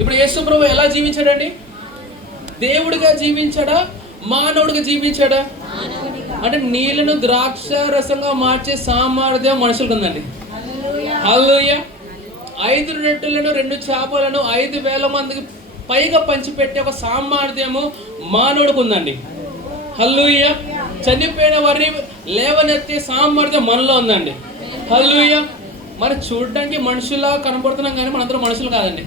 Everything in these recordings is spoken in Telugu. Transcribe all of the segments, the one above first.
ఇప్పుడు యేసు ప్రభు ఎలా జీవించాడండి? దేవుడిగా జీవించాడా, మానవుడిగా జీవించాడా? అంటే నీళ్ళను ద్రాక్ష రసంగా మార్చే సామర్థ్యం మనుషులకు ఉందండి. హల్లెలూయా. 5 రొట్టెలను 2 చేపలను 5,000 మందికి పైగా పంచిపెట్టే ఒక సామర్థ్యము మానవుడికి ఉందండి. హల్లెలూయా. చనిపోయిన వారిని లేవనెత్తే సామర్థ్యం మనలో ఉందండి. హల్లెలూయా. మరి చూడడానికి మనుషులా కనపడుతున్నాం కానీ మనందరం మనుషులు కాదండి.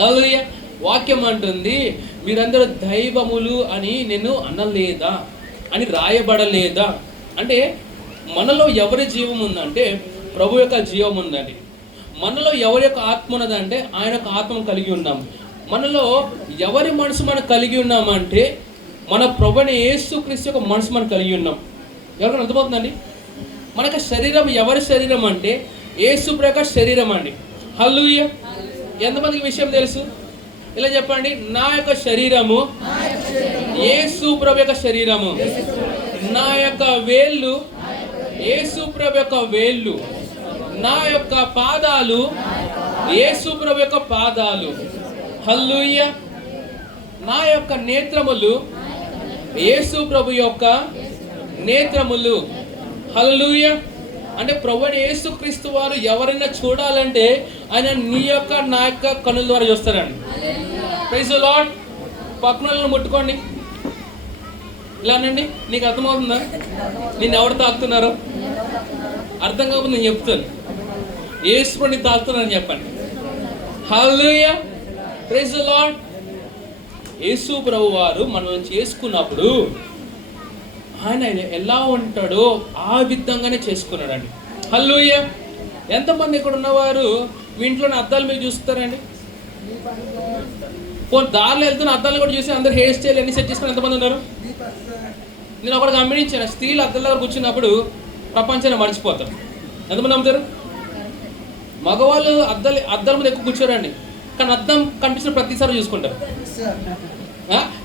హల్లెలూయా. వాక్యం అంటుంది, మీరందరూ దైవములు అని నేను అనలేదా, అని రాయబడలేదా? అంటే మనలో ఎవరి జీవం ఉందంటే ప్రభు యొక్క జీవం ఉందండి. మనలో ఎవరి యొక్క ఆత్మ ఉన్నదంటే ఆయన యొక్క ఆత్మను కలిగి ఉన్నాం. మనలో ఎవరి మనసు మనం కలిగి ఉన్నామంటే మన ప్రభువైన యేసుక్రీస్తు యొక్క మనసు మనం కలిగి ఉన్నాం. ఎవరికైనా అర్థమవుతుందండి? మనకు శరీరం ఎవరి శరీరం అంటే యేసు ప్రభు యొక్క శరీరం అండి. హల్లెలూయా. ఎంతమందికి విషయం తెలుసు? ఇలా చెప్పండి, నా యొక్క శరీరము యేసు ప్రభు యొక్క శరీరము, నా యొక్క వేళ్ళు యేసు ప్రభు యొక్క వేళ్ళు, నా యొక్క పాదాలు యేసు ప్రభు యొక్క పాదాలు. హల్లెలూయా. నా యొక్క నేత్రములు యేసు ప్రభు యొక్క నేత్రములు. హల్లెలూయా. అంటే ప్రభువైన యేసుక్రీస్తు వారు ఎవరైనా చూడాలంటే ఆయన నీ యొక్క నా యొక్క కన్నుల ద్వారా చూస్తారండి. Praise the Lord. పక్కన ముట్టుకోండి, ఇలానండి. నీకు అర్థమవుతుందా? నేను ఎవరు తాకుతున్నారో అర్థం కాకపోతే నేను చెప్తాను. యేసుని తాకుతున్నానని చెప్పండి. హల్లెలూయా. Praise the lord. యేసు ప్రభు వారు మనల్ని చేసుకున్నప్పుడు ఆయన ఎలా ఉంటాడో ఆ విధంగానే చేసుకున్నాడండి. హల్లెలూయా. ఎంతమంది ఇక్కడ ఉన్నవారు మీ ఇంట్లోని అద్దాలు మీరు చూస్తారండి? దారిలో వెళ్తున్న అద్దాలు కూడా చూసి అందరు హెయిర్ స్టైల్ ఎన్ని సెట్ చేసుకుని ఎంతమంది ఉన్నారు? నేను ఒకటి గమనించాను, స్త్రీలు అద్దాల దగ్గర కూర్చున్నప్పుడు ప్రపంచాన్ని మర్చిపోతారు. ఎంతమంది నమ్ముతారు? మగవాళ్ళు అద్దాల మీద ఎక్కువ కూర్చోరండి, కానీ అద్దం కనిపించిన ప్రతిసారి చూసుకుంటారు.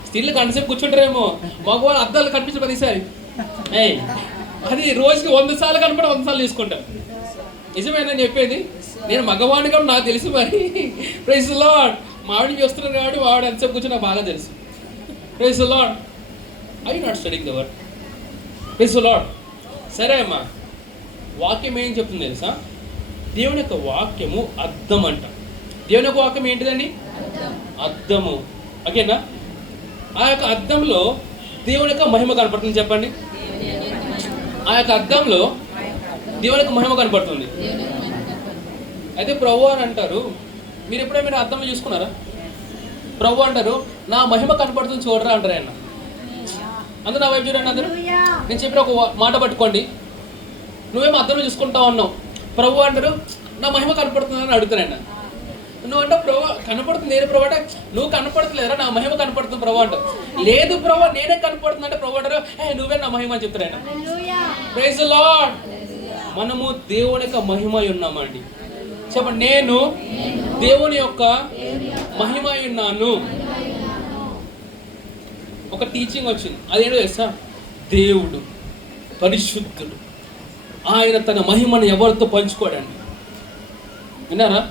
స్త్రీలు గంటసేపు కూర్చుంటారేమో, మగవాళ్ళు అద్దాలు కనిపించిన ప్రతిసారి అది రోజుకి 100 సార్లు కనపడి 100 సార్లు చూసుకుంటారు. నిజమేనని చెప్పేది. నేను మగవాడిని కూడా నాకు తెలుసు. మరి ప్రైజ్ ది లార్డ్. మావిడిని చూస్తున్నాను కాబట్టి వాడు ఎంతసేపు కూర్చొని నాకు బాగా తెలుసు. Praise the Lord. I not studying the word. Praise the Lord. సరే అమ్మా, వాక్యం ఏం చెప్తుంది తెలుసా? దేవుని యొక్క వాక్యము అద్దం అంట. దేవుని యొక్క వాక్యం ఏంటిదండి? అద్దము. ఓకేనా? ఆ యొక్క అద్దంలో దేవుని యొక్క మహిమ కనపడుతుంది. చెప్పండి. ఆ యొక్క అద్దంలో దేవుని యొక్క మహిమ కనపడుతుంది. అయితే ప్రభు అని అంటారు, మీరు ఎప్పుడైనా మీరు అద్దంలో చూసుకున్నారా? ప్రభు అంటారు, నా మహిమ కనపడుతుంది చూడరా అంటారు ఆయన. అందరూ నా వైపు చూడండి. అందరూ నేను చెప్పిన ఒక మాట పట్టుకోండి. నువ్వేమో అద్దంలో చూసుకుంటావు అన్నావు. ప్రభు అంటారు, నా మహిమ కనపడుతుందని అడుగుతారు ఆయన. నువ్వు అంటే ప్రభు కనపడుతుంది, నేను ప్రభు అంటే నువ్వు కనపడతలేరా, నా మహిమ కనపడుతుంది ప్రభు అంటారు. లేదు ప్రభు నేనే కనపడుతుంది అంటే ప్రభు అంటారు, నువ్వే నా మహిమ అని చెప్తారు ఆయన. Praise the Lord. మనము దేవుని యొక్క మహిమ ఉన్నామండి. చెప్పండి, నేను దేవుని యొక్క మహిమ ఉన్నాను. ఒక టీచింగ్ వచ్చింది, అదేంటో తెలుసా? దేవుడు పరిశుద్ధుడు, ఆయన తన మహిమను ఎవరితో పంచుకోడండి. విన్నారా?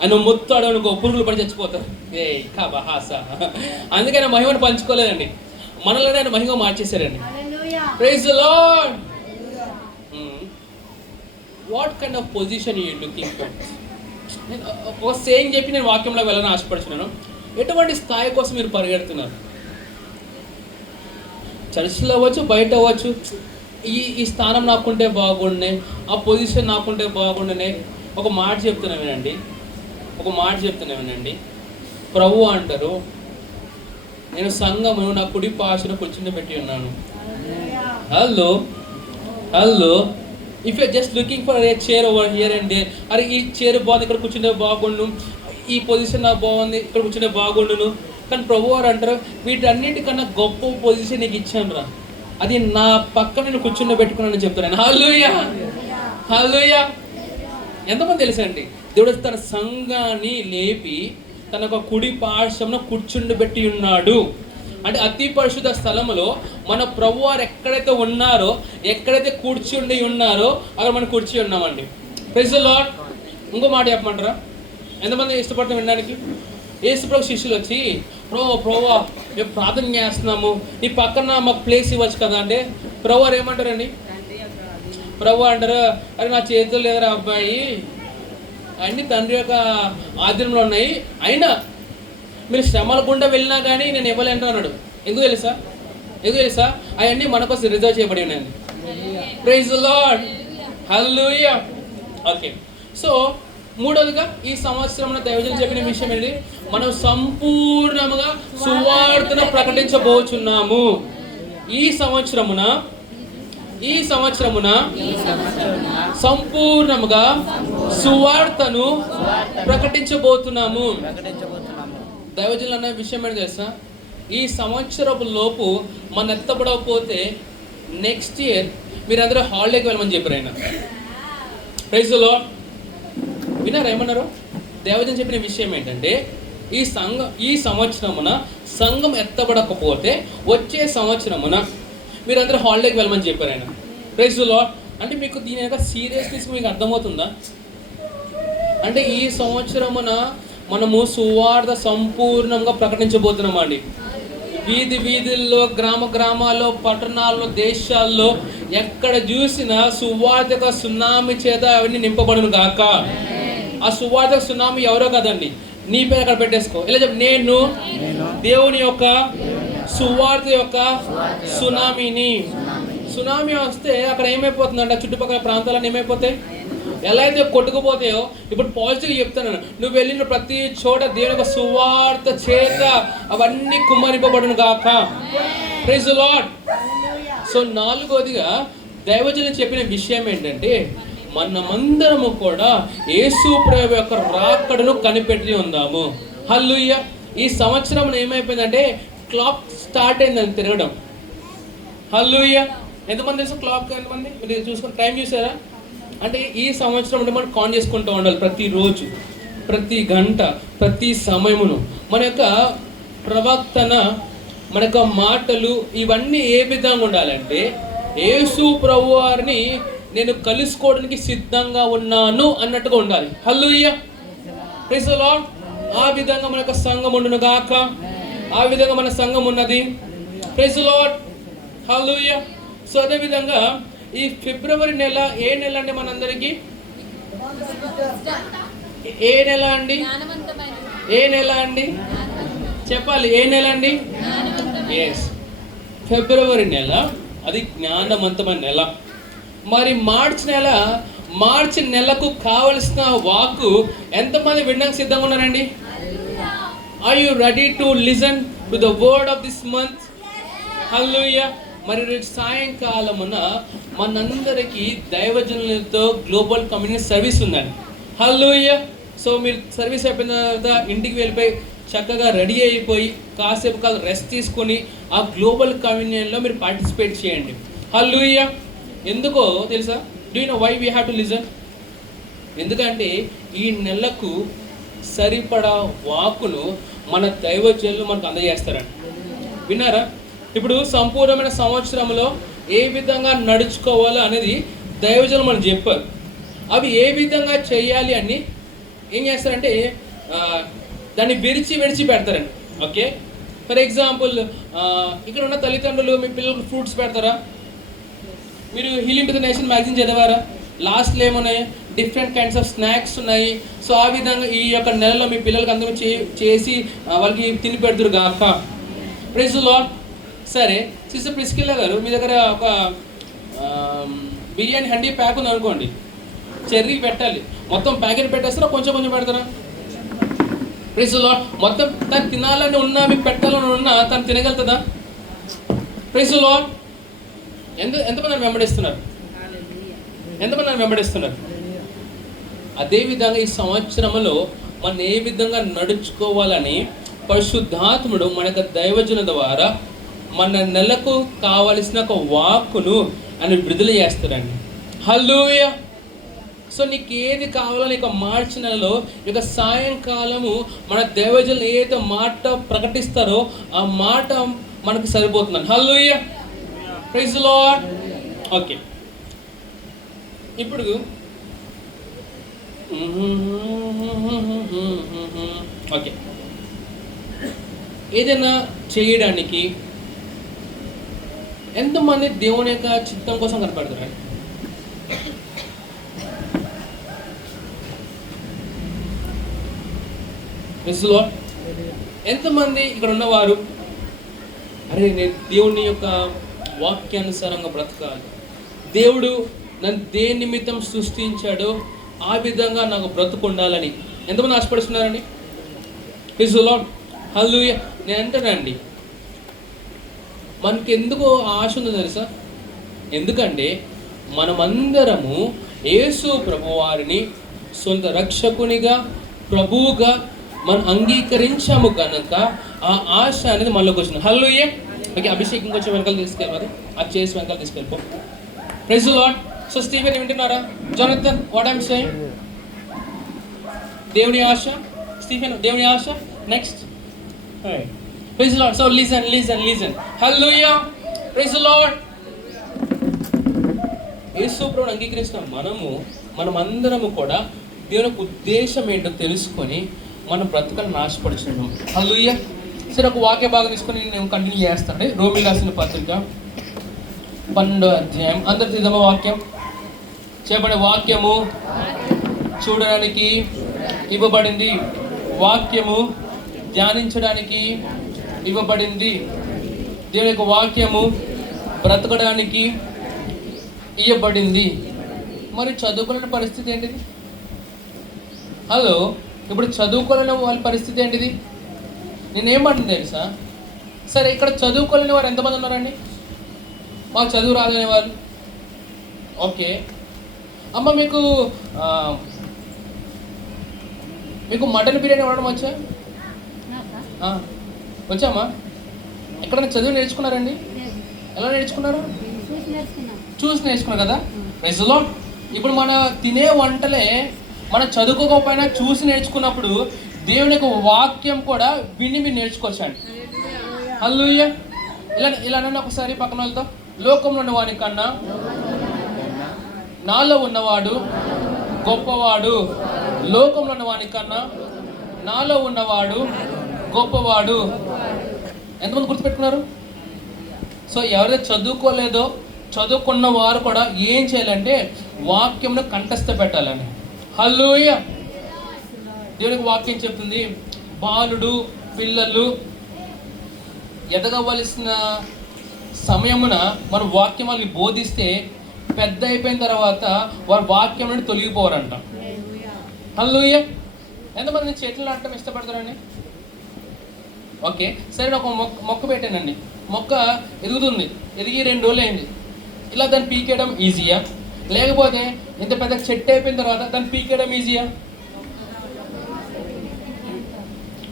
ఆయన మొత్తాడు అనుకో పురుగులు పడి చచ్చిపోతారు. హాస. అందుకని మహిమను పంచుకోలేదండి. మనలోనే ఆయన మహిమ మార్చేశారండి. Praise the lord. What kind of position you looking for? నేను ఒక సేయింగ్ చెప్పి నేను వాక్యంలో వెళ్ళాలని ఆశపడుతున్నాను. ఎటువంటి స్థాయి కోసం మీరు పరిగెడుతున్నారు? చర్చిలో అవ్వచ్చు, బయట అవ్వచ్చు. ఈ స్థానం నాకుంటే బాగుండే, ఆ పొజిషన్ నాకుంటే బాగుండే. ఒక మాట చెప్తున్నా వినండి. ప్రభు అంటారు, నేను సంఘమును నా కుడి పార్శ్వన కూర్చుండబెట్టి ఉన్నాను. Hello. If you just looking for a chair over here and they, అరే ఈ చైర్ బాగుంది, ఇక్కడ కూర్చుంటే బాగుండు, ఈ పొజిషన్ నాకు బాగుంది, ఇక్కడ కూర్చుంటే బాగుండును. కానీ ప్రభు వారు అంటారు, వీటన్నిటికన్నా గొప్ప పొజిషన్ నీకు ఇచ్చాను రా, అది నా పక్కన నేను కూర్చుండబెట్టుకున్నానని చెప్తాను. హల్లెలూయా. ఎంతమంది తెలుసండి? దేవుడు తన సంఘాన్ని లేపి తన ఒక కుడి పార్శ్వమున కూర్చుండబెట్టి ఉన్నాడు. అంటే అతి పరిశుద్ధ స్థలములో మన ప్రభువారు ఎక్కడైతే ఉన్నారో, ఎక్కడైతే కూర్చుండి ఉన్నారో అక్కడ మనం కూర్చుని ఉన్నామండి. Praise the Lord. ఇంకో మాట చెప్పమంటారా? ఎంతమంది ఇష్టపడతాం వినడానికి? యేసుప్రభు శిష్యులు వచ్చి ప్రోవా మేము ప్రార్థన చేస్తున్నాము, నీ పక్కన మాకు ప్లేస్ ఇవ్వచ్చు కదా అంటే ప్రభు వారు ఏమంటారండి? ప్రభు అంటారు, అరే నా చేతులు లేదరా అబ్బాయి, అన్నీ తండ్రి యొక్క ఆధీనంలో ఉన్నాయి, అయినా మీరు శ్రమల గుండా వెళ్ళినా కానీ నేను ఇవ్వలేను అన్నాడు. ఎందుకు తెలుసా? అవన్నీ మన కోసం రిజర్వ్ చేయబడి ఉన్నాయండి. Praise the lord, hallelujah. Okay, so మూడవదిగా ఈ సంవత్సరం దైవజనులు చెప్పిన విషయం ఏంటి? మనం సంపూర్ణముగా సువార్తను ప్రకటించబోచున్నాము. ఈ సంవత్సరమున సంపూర్ణముగా సువార్తను ప్రకటించబోతున్నాము. దైవజనులు అనే విషయం ఏంటి తెలుసా? ఈ సంవత్సరపు లోపు మన ఎత్తపడకపోతే నెక్స్ట్ ఇయర్ మీరందరూ హాలిడేకి వెళ్ళమని చెప్పారు ఆయన. Praise the Lord. విన్నారా ఏమన్నారు? దేవజన్ చెప్పిన విషయం ఏంటంటే ఈ సంవత్సరమున సంఘం ఎత్తబడకపోతే వచ్చే సంవత్సరమున మీరందరూ హాలిడేకి వెళ్ళమని చెప్పారు ఆయన. Praise the Lord. అంటే మీకు దీని యొక్క సీరియస్నెస్ మీకు అర్థమవుతుందా? అంటే ఈ సంవత్సరమున మనము సువార్త సంపూర్ణంగా ప్రకటించబోతున్నామండి. వీధుల్లో, గ్రామాల్లో, పట్టణాల్లో, దేశాల్లో ఎక్కడ చూసినా సువార్త సునామీ చేత అవన్నీ నింపబడును గాక. ఆ సువార్త సునామీ ఎవరో కదండి, నీ పేరు అక్కడ పెట్టేసుకో. ఇలా చెప్పి, నేను దేవుని యొక్క సువార్త యొక్క సునామీ వస్తే అక్కడ ఏమైపోతుందంట? చుట్టుపక్కల ప్రాంతాలన్నీ ఏమైపోతాయి? ఎలా అయితే కొట్టుకుపోతాయో, ఇప్పుడు పాజిటివ్ చెప్తాను, నువ్వు వెళ్ళిన ప్రతి చోట దేవుని యొక్క సువార్త చేత అవన్నీ కుమ్మరింపబడును గాక. Praise the lord. సో నాలుగోదిగా దైవజనులు చెప్పిన విషయం ఏంటంటే మనమందరము కూడా యేసు ప్రభు యొక్క రాకడను కనిపెట్టి ఉందాము. హల్లెలూయా. ఈ సంవత్సరం ఏమైపోయిందంటే క్లాక్ స్టార్ట్ అయిందని తిరగడం. హల్లెలూయా. ఎంతమంది తెలుసు క్లాక్? ఎంతమంది మీరు చూసుకుని టైం చూసారా? అంటే ఈ సంవత్సరం అంటే మనం కాన్ చేసుకుంటూ ఉండాలి. ప్రతిరోజు, ప్రతి గంట, ప్రతి సమయమును మన యొక్క ప్రవర్తన, మన యొక్క మాటలు ఇవన్నీ ఏ విధంగా ఉండాలంటే యేసు ప్రభు వారిని నేను కలుసుకోవడానికి సిద్ధంగా ఉన్నాను అన్నట్టుగా ఉండాలి. హల్లెలూయా. Praise the lord. ఆ విధంగా మన యొక్క సంఘం ఉండును గాక. ఆ విధంగా మన సంఘం ఉన్నది. Praise the lord, hallelujah. So అదే విధంగా ఈ ఫిబ్రవరి నెల ఏ నెల అండి మనందరికీ? ఏ నెల అండి? చెప్పాలి, ఏ నెల అండి? ఎస్, ఫిబ్రవరి నెల. అది జ్ఞానవంతమైన నెల. మరి మార్చి నెలకు కావలసిన వాక్కు ఎంతమంది వినడానికి సిద్ధంగా ఉన్నారండి? Are you ready to listen to the word of this month? హల్లెలూయా. మరి సాయంకాలమున మనందరికీ దైవజనులతో గ్లోబల్ కమ్యూనిటీ సర్వీస్ ఉందండి. హల్లెలూయా. సో మీరు సర్వీస్ అయిపోయిన తర్వాత ఇంటికి వెళ్ళిపోయి చక్కగా రెడీ అయిపోయి కాసేపు కాదు రెస్ట్ తీసుకొని ఆ గ్లోబల్ కమ్యూనియన్లో మీరు పార్టిసిపేట్ చేయండి. హల్లెలూయా. ఎందుకో తెలుసా? Do you know why we have to listen? ఎందుకంటే ఈ నెలకు సరిపడా వాక్కును మన దైవజనులు మనకు అందజేస్తారండి. విన్నారా? ఇప్పుడు సంపూర్ణమైన సంవత్సరంలో ఏ విధంగా నడుచుకోవాలో అనేది దైవజనులు మనకు చెప్పారు. అవి ఏ విధంగా చేయాలి అని ఏం చేస్తారంటే దాన్ని విడిచి పెడతారండి. ఓకే, ఫర్ ఎగ్జాంపుల్ ఇక్కడ ఉన్న తల్లిదండ్రులు మీ పిల్లలకు ఫ్రూట్స్ పెడతారా? మీరు healing to the nation magazine చదివారా? లాస్ట్లో ఏమున్నాయి? డిఫరెంట్ కైండ్స్ ఆఫ్ స్నాక్స్ ఉన్నాయి. సో ఆ విధంగా ఈ యొక్క నెలలో మీ పిల్లలకి అందరూ చేసి వాళ్ళకి తిని పెడతారు గాక. Praise the Lord. సరే, సిస్టర్ ప్రిస్కిల్లా గారు, మీ దగ్గర ఒక బిర్యానీ హండీ ప్యాక్ ఉంది అనుకోండి, చెర్రీ పెట్టాలి. మొత్తం ప్యాకెట్ పెట్టేస్తారా? కొంచెం పెడతారా? Praise the Lord. మొత్తం తను తినాలని ఉన్నా, మీకు పెట్టాలని ఉన్నా తను తినగలుగుతుందా? Praise the lord. ఎంతమంది వెంబడిస్తున్నారు? అదేవిధంగా ఈ సంవత్సరంలో మనం ఏ విధంగా నడుచుకోవాలని పరిశుద్ధాత్ముడు మన యొక్క దైవజనుల ద్వారా మన నెలకు కావలసిన ఒక వాక్కును అని విడుదల చేస్తారండి. హల్లెలూయా. సో నీకు ఏది కావాలో నీకు మార్చి నెలలో ఇక సాయంకాలము మన దైవజనులు ఏదైతే మాట ప్రకటిస్తారో ఆ మాట మనకు సరిపోతుందండి. హల్లెలూయా. Praise the lord. ఓకే, ఇప్పుడు ఓకే, ఏదైనా చేయడానికి ఎంతమంది దేవుని యొక్క చిత్తం కోసం కనపడతారు? ఎంతమంది ఇక్కడ ఉన్నవారు అరే నేను దేవుని యొక్క వాక్యానుసారంగా బ్రతకాలి, దేవుడు నన్ను దేని నిమిత్తం సృష్టించాడో ఆ విధంగా నాకు బ్రతుకుండాలని ఎంతమంది ఆశపడుతున్నారండి? ప్రైజ్ ది లార్డ్, హల్లెలూయా. నేను అంటానండి, మనకి ఎందుకు ఆశ ఉందో తెలుసా? ఎందుకంటే మనమందరము యేసు ప్రభువారిని సొంత రక్షకునిగా ప్రభువుగా మనం అంగీకరించాము కనుక ఆ ఆశ అనేది మనలోకి వచ్చింది. హల్లెలూయా. ఓకే, అభిషేకం కొంచెం వెనకాల తీసుకెళ్ళాలి, అది చేసి వెనకాల తీసుకెళ్ళిపో. Praise the lord. So Steven వింటున్నారా? Jonathan, what I'm saying? దేవుని ఆశ, స్టీఫెన్ దేవుని ఆశ. Next, praise the lord. So listen. హల్లెలూయా, ప్రైజ్ ది లార్డ్. యేసు ప్రభువుని అంగీకరించిన మనమందరము కూడా దేవుని యొక్క ఉద్దేశం ఏంటో తెలుసుకొని మనం బ్రతుకలను ఆశపడుతున్నాం. హల్లెలూయా. సరే, ఒక వాక్య భాగం తీసుకొని నేను కంటిన్యూ చేస్తాను. రోమీ రాసిన పత్రిక 12వ అధ్యాయం. అందరి తీద్దామా వాక్యం? చెప్పండి. వాక్యము చూడడానికి ఇవ్వబడింది, వాక్యము ధ్యానించడానికి ఇవ్వబడింది, దేవుని యొక్క వాక్యము బ్రతకడానికి ఇవ్వబడింది. మరి చదువుకోలేని పరిస్థితి ఏంటిది? హలో, ఇప్పుడు చదువుకోలేని వాళ్ళ పరిస్థితి ఏంటిది? నేనేమంటుంది తెలుసా? సరే, ఇక్కడ చదువుకోలేని వారు ఎంతమంది ఉన్నారండి? మాకు చదువు రాదనే వాళ్ళు. ఓకే అమ్మ, మీకు మటన్ బిర్యానీ వండడం వచ్చా? వచ్చామ్మా? ఎక్కడైనా చదువు నేర్చుకున్నారండి? ఎలా నేర్చుకున్నారు? చూసి నేర్చుకున్నారు కదా. Praise the lord. ఇప్పుడు మన తినే వంటలే మనం చదువుకోకపోయినా చూసి నేర్చుకున్నప్పుడు దేవుని యొక్క వాక్యం కూడా విని మీరు నేర్చుకోవచ్చండి. హల్లెలూయా. ఇలా ఒకసారి పక్కన వాళ్ళతో, లోకంలో ఉన్నవాని కన్నా నాలో ఉన్నవాడు గొప్పవాడు, లోకంలో ఉన్నవాని కన్నా నాలో ఉన్నవాడు గొప్పవాడు. ఎంతమంది గుర్తుపెట్టుకున్నారు? సో ఎవరైతే చదువుకోలేదో చదువుకున్న వారు కూడా ఏం చేయాలంటే వాక్యంను కంఠస్థ పెట్టాలని. హల్లెలూయా. దేవునికి వాక్యం చెప్తుంది, బాలుడు పిల్లలు ఎదగవలసిన సమయమున మన వాక్యం వాళ్ళని బోధిస్తే పెద్ద అయిపోయిన తర్వాత వారు వాక్యం నుండి తొలగిపోవారంట. హల్లెలూయా. ఎంతమంది చెట్లు నాటడం ఇష్టపడతారండి? ఓకే, సరే, ఒక మొక్క పెట్టానండి. మొక్క ఎదుగుతుంది, ఎదిగి 2 రోజులు అయింది. ఇలా దాన్ని పీకేయడం ఈజీయా, లేకపోతే ఇంత పెద్ద చెట్టు అయిపోయిన తర్వాత దాన్ని పీకేయడం ఈజీయా?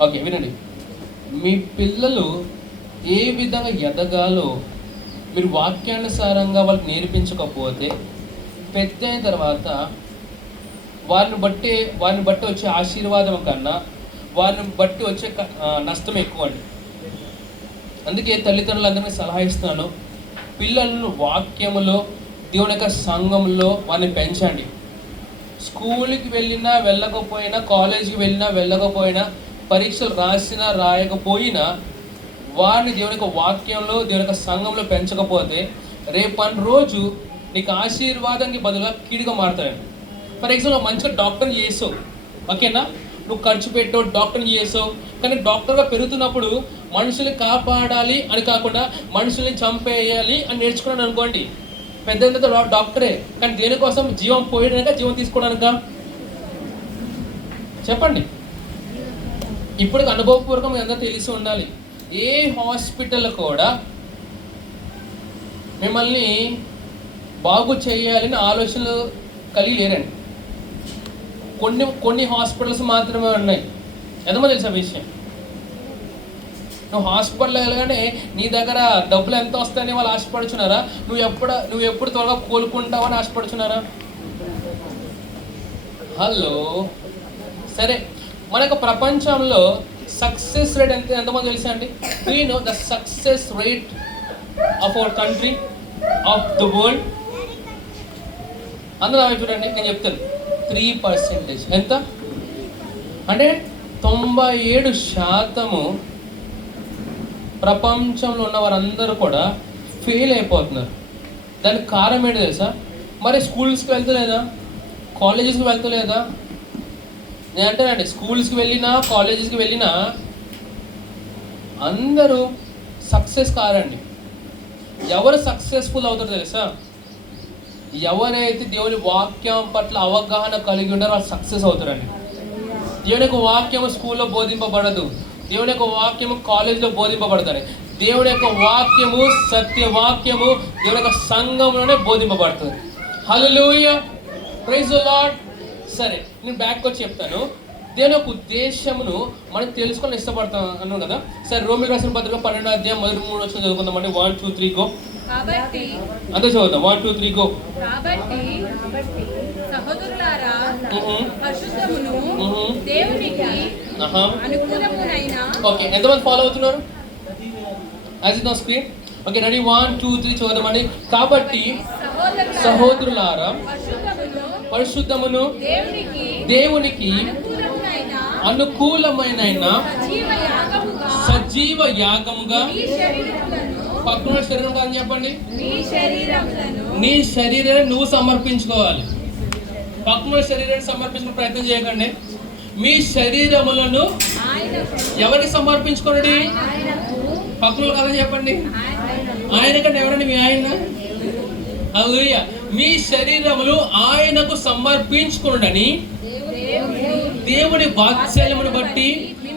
ఓకే, వినండి. మీ పిల్లలు ఏ విధంగా ఎదగాలో మీరు వాక్యానుసారంగా వాళ్ళకి నేర్పించకపోతే పెద్ద అయిన తర్వాత వారిని బట్టి వచ్చే ఆశీర్వాదం కన్నా వారిని బట్టి వచ్చే నష్టం ఎక్కువ అండి. అందుకే తల్లిదండ్రులందరినీ సలహా ఇస్తున్నాను, పిల్లలను వాక్యములో దేవుని యొక్క సంఘంలో వారిని పెంచండి. స్కూల్కి వెళ్ళినా వెళ్ళకపోయినా, కాలేజీకి వెళ్ళినా వెళ్ళకపోయినా, పరీక్షలు రాసినా రాయకపోయినా వారిని దేవుని యొక్క వాక్యంలో దేవుని యొక్క సంఘంలో పెంచకపోతే రేపటి రోజు నీకు ఆశీర్వాదానికి బదులుగా కీడుగా మారుతాయండి. ఫర్ ఎగ్జాంపుల్, మంచిగా డాక్టర్ని చేసావు, ఓకేనా, నువ్వు ఖర్చు పెట్టావు, డాక్టర్ని చేసావు, కానీ డాక్టర్గా పెరుగుతున్నప్పుడు మనుషుల్ని కాపాడాలి అని కాకుండా మనుషుల్ని చంపేయాలి అని నేర్చుకున్నాను అనుకోండి, పెద్ద డాక్టరే, కానీ దేనికోసం? జీవం పోయడానిక, జీవం తీసుకోవడానిక? చెప్పండి. ఇప్పుడు అనుభవపూర్వకం ఎంత తెలిసి ఉండాలి. ఏ హాస్పిటల్ కూడా మిమ్మల్ని బాగు చేయాలని ఆలోచనలు కలిగి లేరండి. కొన్ని హాస్పిటల్స్ మాత్రమే ఉన్నాయి. ఎంతమంది తెలుసా విషయం? నువ్వు హాస్పిటల్ వెళ్ళగానే నీ దగ్గర డబ్బులు ఎంత వస్తాయని వాళ్ళు ఆశపడుచున్నారా? నువ్వు ఎప్పుడు త్వరగా కోలుకుంటావని ఆశపడుచున్నారా? హలో, సరే, మనకు ప్రపంచంలో సక్సెస్ రేట్ ఎంతమంది తెలుసా అండి? We know the success rate of our country, of the world. అందరూ చూడండి, నేను చెప్తాను. 3%. ఎంత అంటే 97% ప్రపంచంలో ఉన్న వారందరూ కూడా ఫెయిల్ అయిపోతున్నారు. దానికి కారణం ఏంటి తెలుసా? మరి స్కూల్స్కి వెళ్తలేదా, కాలేజెస్కి వెళ్తలేదా? నేను అంటానండి, స్కూల్స్కి వెళ్ళినా కాలేజెస్కి వెళ్ళినా అందరూ సక్సెస్ కారండి. ఎవరు సక్సెస్ఫుల్ అవుతారో తెలుసా? ఎవరైతే దేవుని వాక్యం పట్ల అవగాహన కలిగి ఉన్నారో వాళ్ళు సక్సెస్ అవుతారండి. దేవుని యొక్క వాక్యము స్కూల్లో బోధింపబడదు, దేవుని యొక్క వాక్యము కాలేజీలో బోధింపబడతాయి. దేవుని యొక్క వాక్యము, సత్యవాక్యము దేవుని యొక్క సంఘంలోనే బోధింపబడుతుంది. హల్లెలూయా, ప్రైజ్ ది లార్డ్. సరే, నేను బ్యాక్ వచ్చి చెప్తాను. దేవుని యొక్క ఉద్దేశమును మనం తెలుసుకొని ఇష్టపడతాం అన్నాం కదా. సరే, రోమిలకు రాసిన పత్రిక 12వ అధ్యాయం మొదటి 3 వచనం చదువుకుందామండి. 1 2 3 గో. అంతే చదువుదాం. 1 2 3 గో. కాబట్టి సహోదరులారా, పరిశుద్ధమును దేవునికి అనుకూలమునైన. ఓకే, ఎంతమంది ఫాలో అవుతున్నారు? As it on screen. Okay, ready? 1 2 3 చదువుదామండి. కాబట్టి సహోదరులారా, పరిశుద్ధమును దేవునికి అనుకూలమైన సజీవ యాగముగా. పక్కన శరీరం కాదని చెప్పండి. నీ శరీరాన్ని నువ్వు సమర్పించుకోవాలి. పక్కన శరీరాన్ని సమర్పించుకునే ప్రయత్నం చేయకండి. మీ శరీరములను ఎవరికి సమర్పించుకోండి? పక్కన కాదని చెప్పండి. ఆయన కంటే ఎవరండి మీ ఆయన? హల్లెలూయా. మీ శరీరములు ఆయనకు సమర్పించుకోండి. దేవుని వాత్సల్యమును బట్టి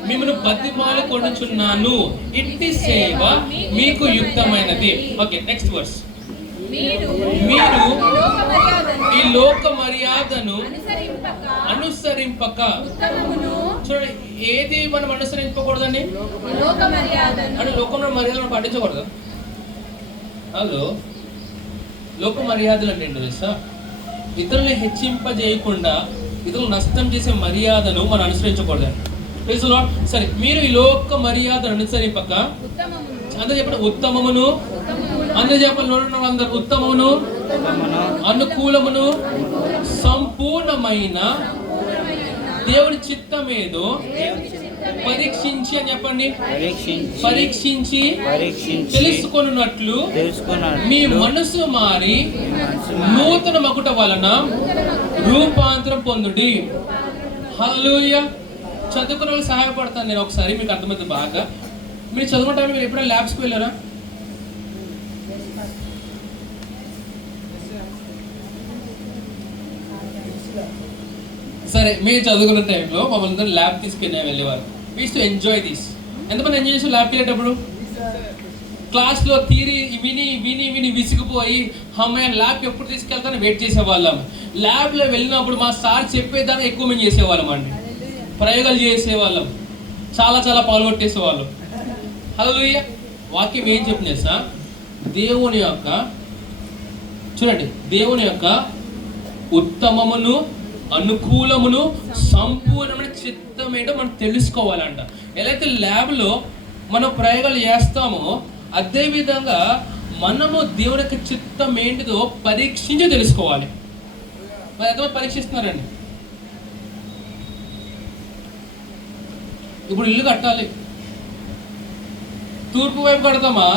మిమ్మల్ని బతిమాలు కొనుచున్నాను. ఇట్టి సేవ మీకు యుక్తమైనది. Okay, next verse. మీరు ఈ లోక మర్యాదను అనుసరింపక. చూడండి, ఏది మనం అనుసరింపకూడదండి? అంటే లోకంలో మర్యాదలను పాటించకూడదు. హలో, లోక మర్యాదలు అంటే ఏంటో తెలుసా? ఇతరులను హెచ్చింపజేయకుండా ఇతరులు నష్టం చేసే మర్యాదను మనం అనుసరించకూడదు. సరే, మీరు ఈ లోక మర్యాదను అనుసరింపక. అందరూ చెప్పండి, ఉత్తమమును. అందరూ చెప్పండి, అందరు ఉత్తమమును, అనుకూలమును, సంపూర్ణమైన దేవుని చిత్తమేదో పరీక్షించి అని చెప్పండి. పరీక్షించి తెలుసుకొనున్నట్లు మీ మనసు మారి నూతన మగుట వలన రూపాంతరం పొందుడి. హల్లెలూయా. చదువుకున్న వాళ్ళు సహాయపడతాను నేను. ఒకసారి మీకు అర్థమైంది బాగా. మీరు చదువుకుంటారు. మీరు ఎప్పుడైనా ల్యాబ్స్కి వెళ్ళారా? సరే, మీరు చదువుకున్న టైంలో మమ్మల్ని ల్యాబ్ తీసుకెళ్ళి వెళ్ళేవారు. We used to enjoy this. ఎంతమంది ఎంజాయ్ చేసి ల్యాబ్కి వెళ్ళేటప్పుడు? క్లాస్లో థియరీ విని విని విని విసిగిపోయి అమ్మాయి ల్యాబ్కి ఎప్పుడు తీసుకెళ్తానని వెయిట్ చేసేవాళ్ళం. ల్యాబ్లో వెళ్ళినప్పుడు మా సార్ చెప్పేదాన్ని ఎక్కువ మేము చేసేవాళ్ళం అండి. ప్రయోగాలు చేసేవాళ్ళం, చాలా చాలా పాల్గొట్టేసేవాళ్ళం. హల్లెలూయా. వాక్యం ఏం చెప్పింది సార్? దేవుని యొక్క, చూడండి, దేవుని యొక్క ఉత్తమమును, అనుకూలమును, సంపూర్ణమైన చిత్తం ఏంటో మనం తెలుసుకోవాలంట. ఎలా అయితే ల్యాబ్లో మనం ప్రయోగాలు చేస్తామో అదేవిధంగా మనము దేవుని యొక్క చిత్తం ఏంటిదో పరీక్షించి తెలుసుకోవాలి. మరి ఎంతమంది పరీక్షిస్తున్నారండి? ఇప్పుడు ఇల్లు కట్టాలి, తూర్పు వైపు కడతామా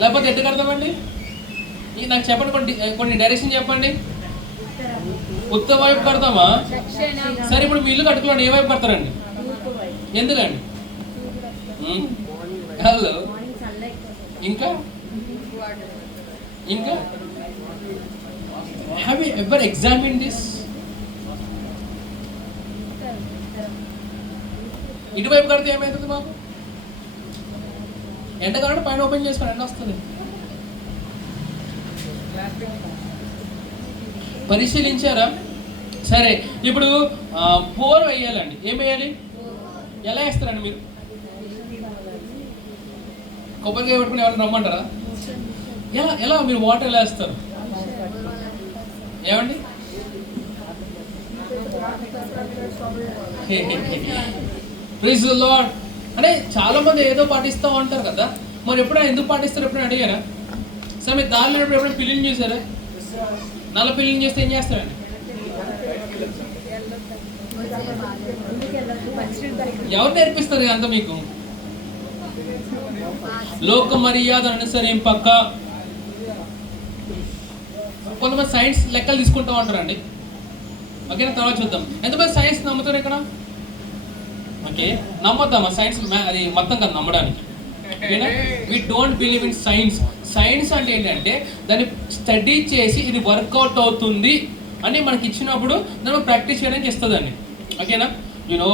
లేకపోతే ఎటు కడతామండి? నాకు చెప్పండి, కొన్ని డైరెక్షన్ చెప్పండి. ఉత్తర వైపు కడతామా? సరే, ఇప్పుడు మీ ఇల్లు కట్టుకోండి, ఏ వైపు కడతారండి? ఎందుకండి? హలో, ఇంకా ఇంకా have you ever examine this? ఇటువైపు కడితే ఏమవుతుంది? మాకు ఎండకాలంటే పైన ఓపెన్ చేసుకొని ఎండ వస్తుంది. పరిశీలించారా? సరే, ఇప్పుడు బోర్ వేయాలండి. ఏం వేయాలి? ఎలా వేస్తారండి మీరు? కొబ్బరికాయ పెట్టుకుని ఎవరైనా రమ్మంటారా? ఎలా ఎలా మీరు వాటర్ ఎలా వేస్తారు? ఏమండి? Praise the Lord. అంటే చాలా మంది ఏదో పాటిస్తూ ఉంటారు కదా, మరి ఎప్పుడైనా ఎందుకు పాటిస్తారు? ఎప్పుడైనా అడిగారా? సరే, మీరు దారిలో ఎప్పుడైనా పిల్లిని చూసారా? నల్ల పిల్లిని చేస్తే ఏం చేస్తారండి? ఎవరు నేర్పిస్తారు అంత మీకు? లోక మర్యాద అనుసరింపక. కొంతమంది సైన్స్ లెక్కలు తీసుకుంటా ఉంటారండి. ఓకేనా, తర్వాత చూద్దాం. ఎంతమంది సైన్స్ నమ్ముతారు ఇక్కడ? ఓకే, నమ్మద్దామా సైన్స్? అది మొత్తం కదా నమ్మడానికి. ఓకేనా, we don't believe in science. Science అంటే ఏంటంటే దాన్ని స్టడీ చేసి ఇది వర్కౌట్ అవుతుంది అని మనకి ఇచ్చినప్పుడు దాన్ని ప్రాక్టీస్ చేయడానికి ఇస్తుందండి. ఓకేనా, యూనో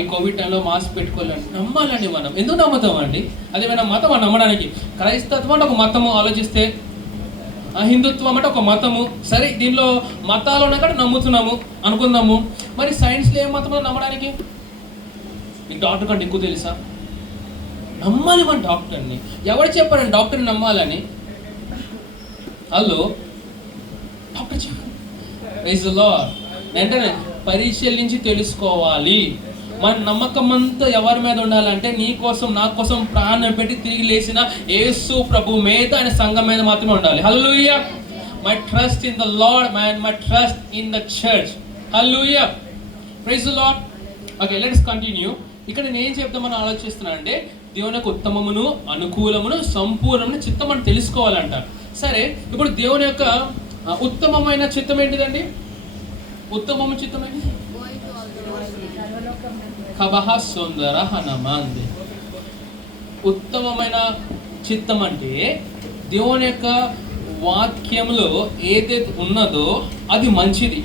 ఈ కోవిడ్ టైంలో మాస్క్ పెట్టుకోవాలండి, నమ్మాలండి. మనం ఎందుకు నమ్ముతామండి? అదేమైనా మతం నమ్మడానికి? క్రైస్తత్వం అంటే ఒక మతము ఆలోచిస్తే, హిందుత్వం అంటే ఒక మతము. సరే, దీనిలో మతాలు ఉన్నాయి కూడా నమ్ముతున్నాము అనుకుందాము. మరి సైన్స్లో ఏం మతమో నమ్మడానికి? నీకు డాక్టర్ కంటే ఎక్కువ తెలుసా? నమ్మాలి మన డాక్టర్ని. ఎవరు చెప్పారండి డాక్టర్ని నమ్మాలని? హలో, డాక్టర్ చెప్పారు. Praise the Lord. వెంటనే పరిశీలించి తెలుసుకోవాలి. మన నమ్మకం అంతా ఎవరి మీద ఉండాలంటే నీ కోసం నా కోసం ప్రాణం పెట్టి తిరిగి లేచిన యేసు ప్రభు మీద, ఆయన సంఘం మీద మాత్రమే ఉండాలి. హల్లెలూయా. My trust in the lord man, my trust in the church. హల్లెలూయా, praise the lord. Okay, let's continue. ఇక్కడ నేను ఏం చెప్తామని ఆలోచిస్తున్నా అంటే, దేవుని యొక్క ఉత్తమమును, అనుకూలమును, సంపూర్ణమును చిత్తం అని తెలుసుకోవాలంట. సరే, ఇప్పుడు దేవుని యొక్క ఉత్తమమైన చిత్తం ఏంటిదండి? ఉత్తమము చిత్తం ఏంటి? కబహ సుందర హనమాంది. ఉత్తమమైన చిత్తం అంటే దేవుని యొక్క వాక్యంలో ఏదైతే ఉన్నదో అది మంచిది,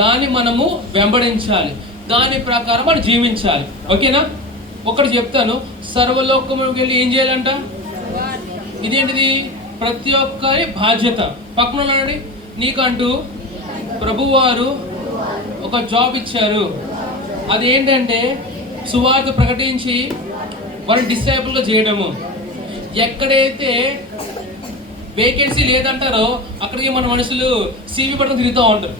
దాన్ని మనము వెంబడించాలి, దాని ప్రకారం మనం జీవించాలి. ఓకేనా? ఒకటి చెప్తాను, సర్వలోకముకి వెళ్ళి ఏం చేయాలంట? ఇదేంటిది? ప్రతి ఒక్కరి బాధ్యత. పక్కన ఉన్నాడండి, నీకంటూ ప్రభువారు ఒక జాబ్ ఇచ్చారు. అదేంటంటే సువార్త ప్రకటించి వారిని డిసైపుల్గా చేయడము. ఎక్కడైతే వేకెన్సీ లేదంటారో అక్కడికి మన మనుషులు సీవీ పట్టుకుని తిరుగుతూ ఉంటారు.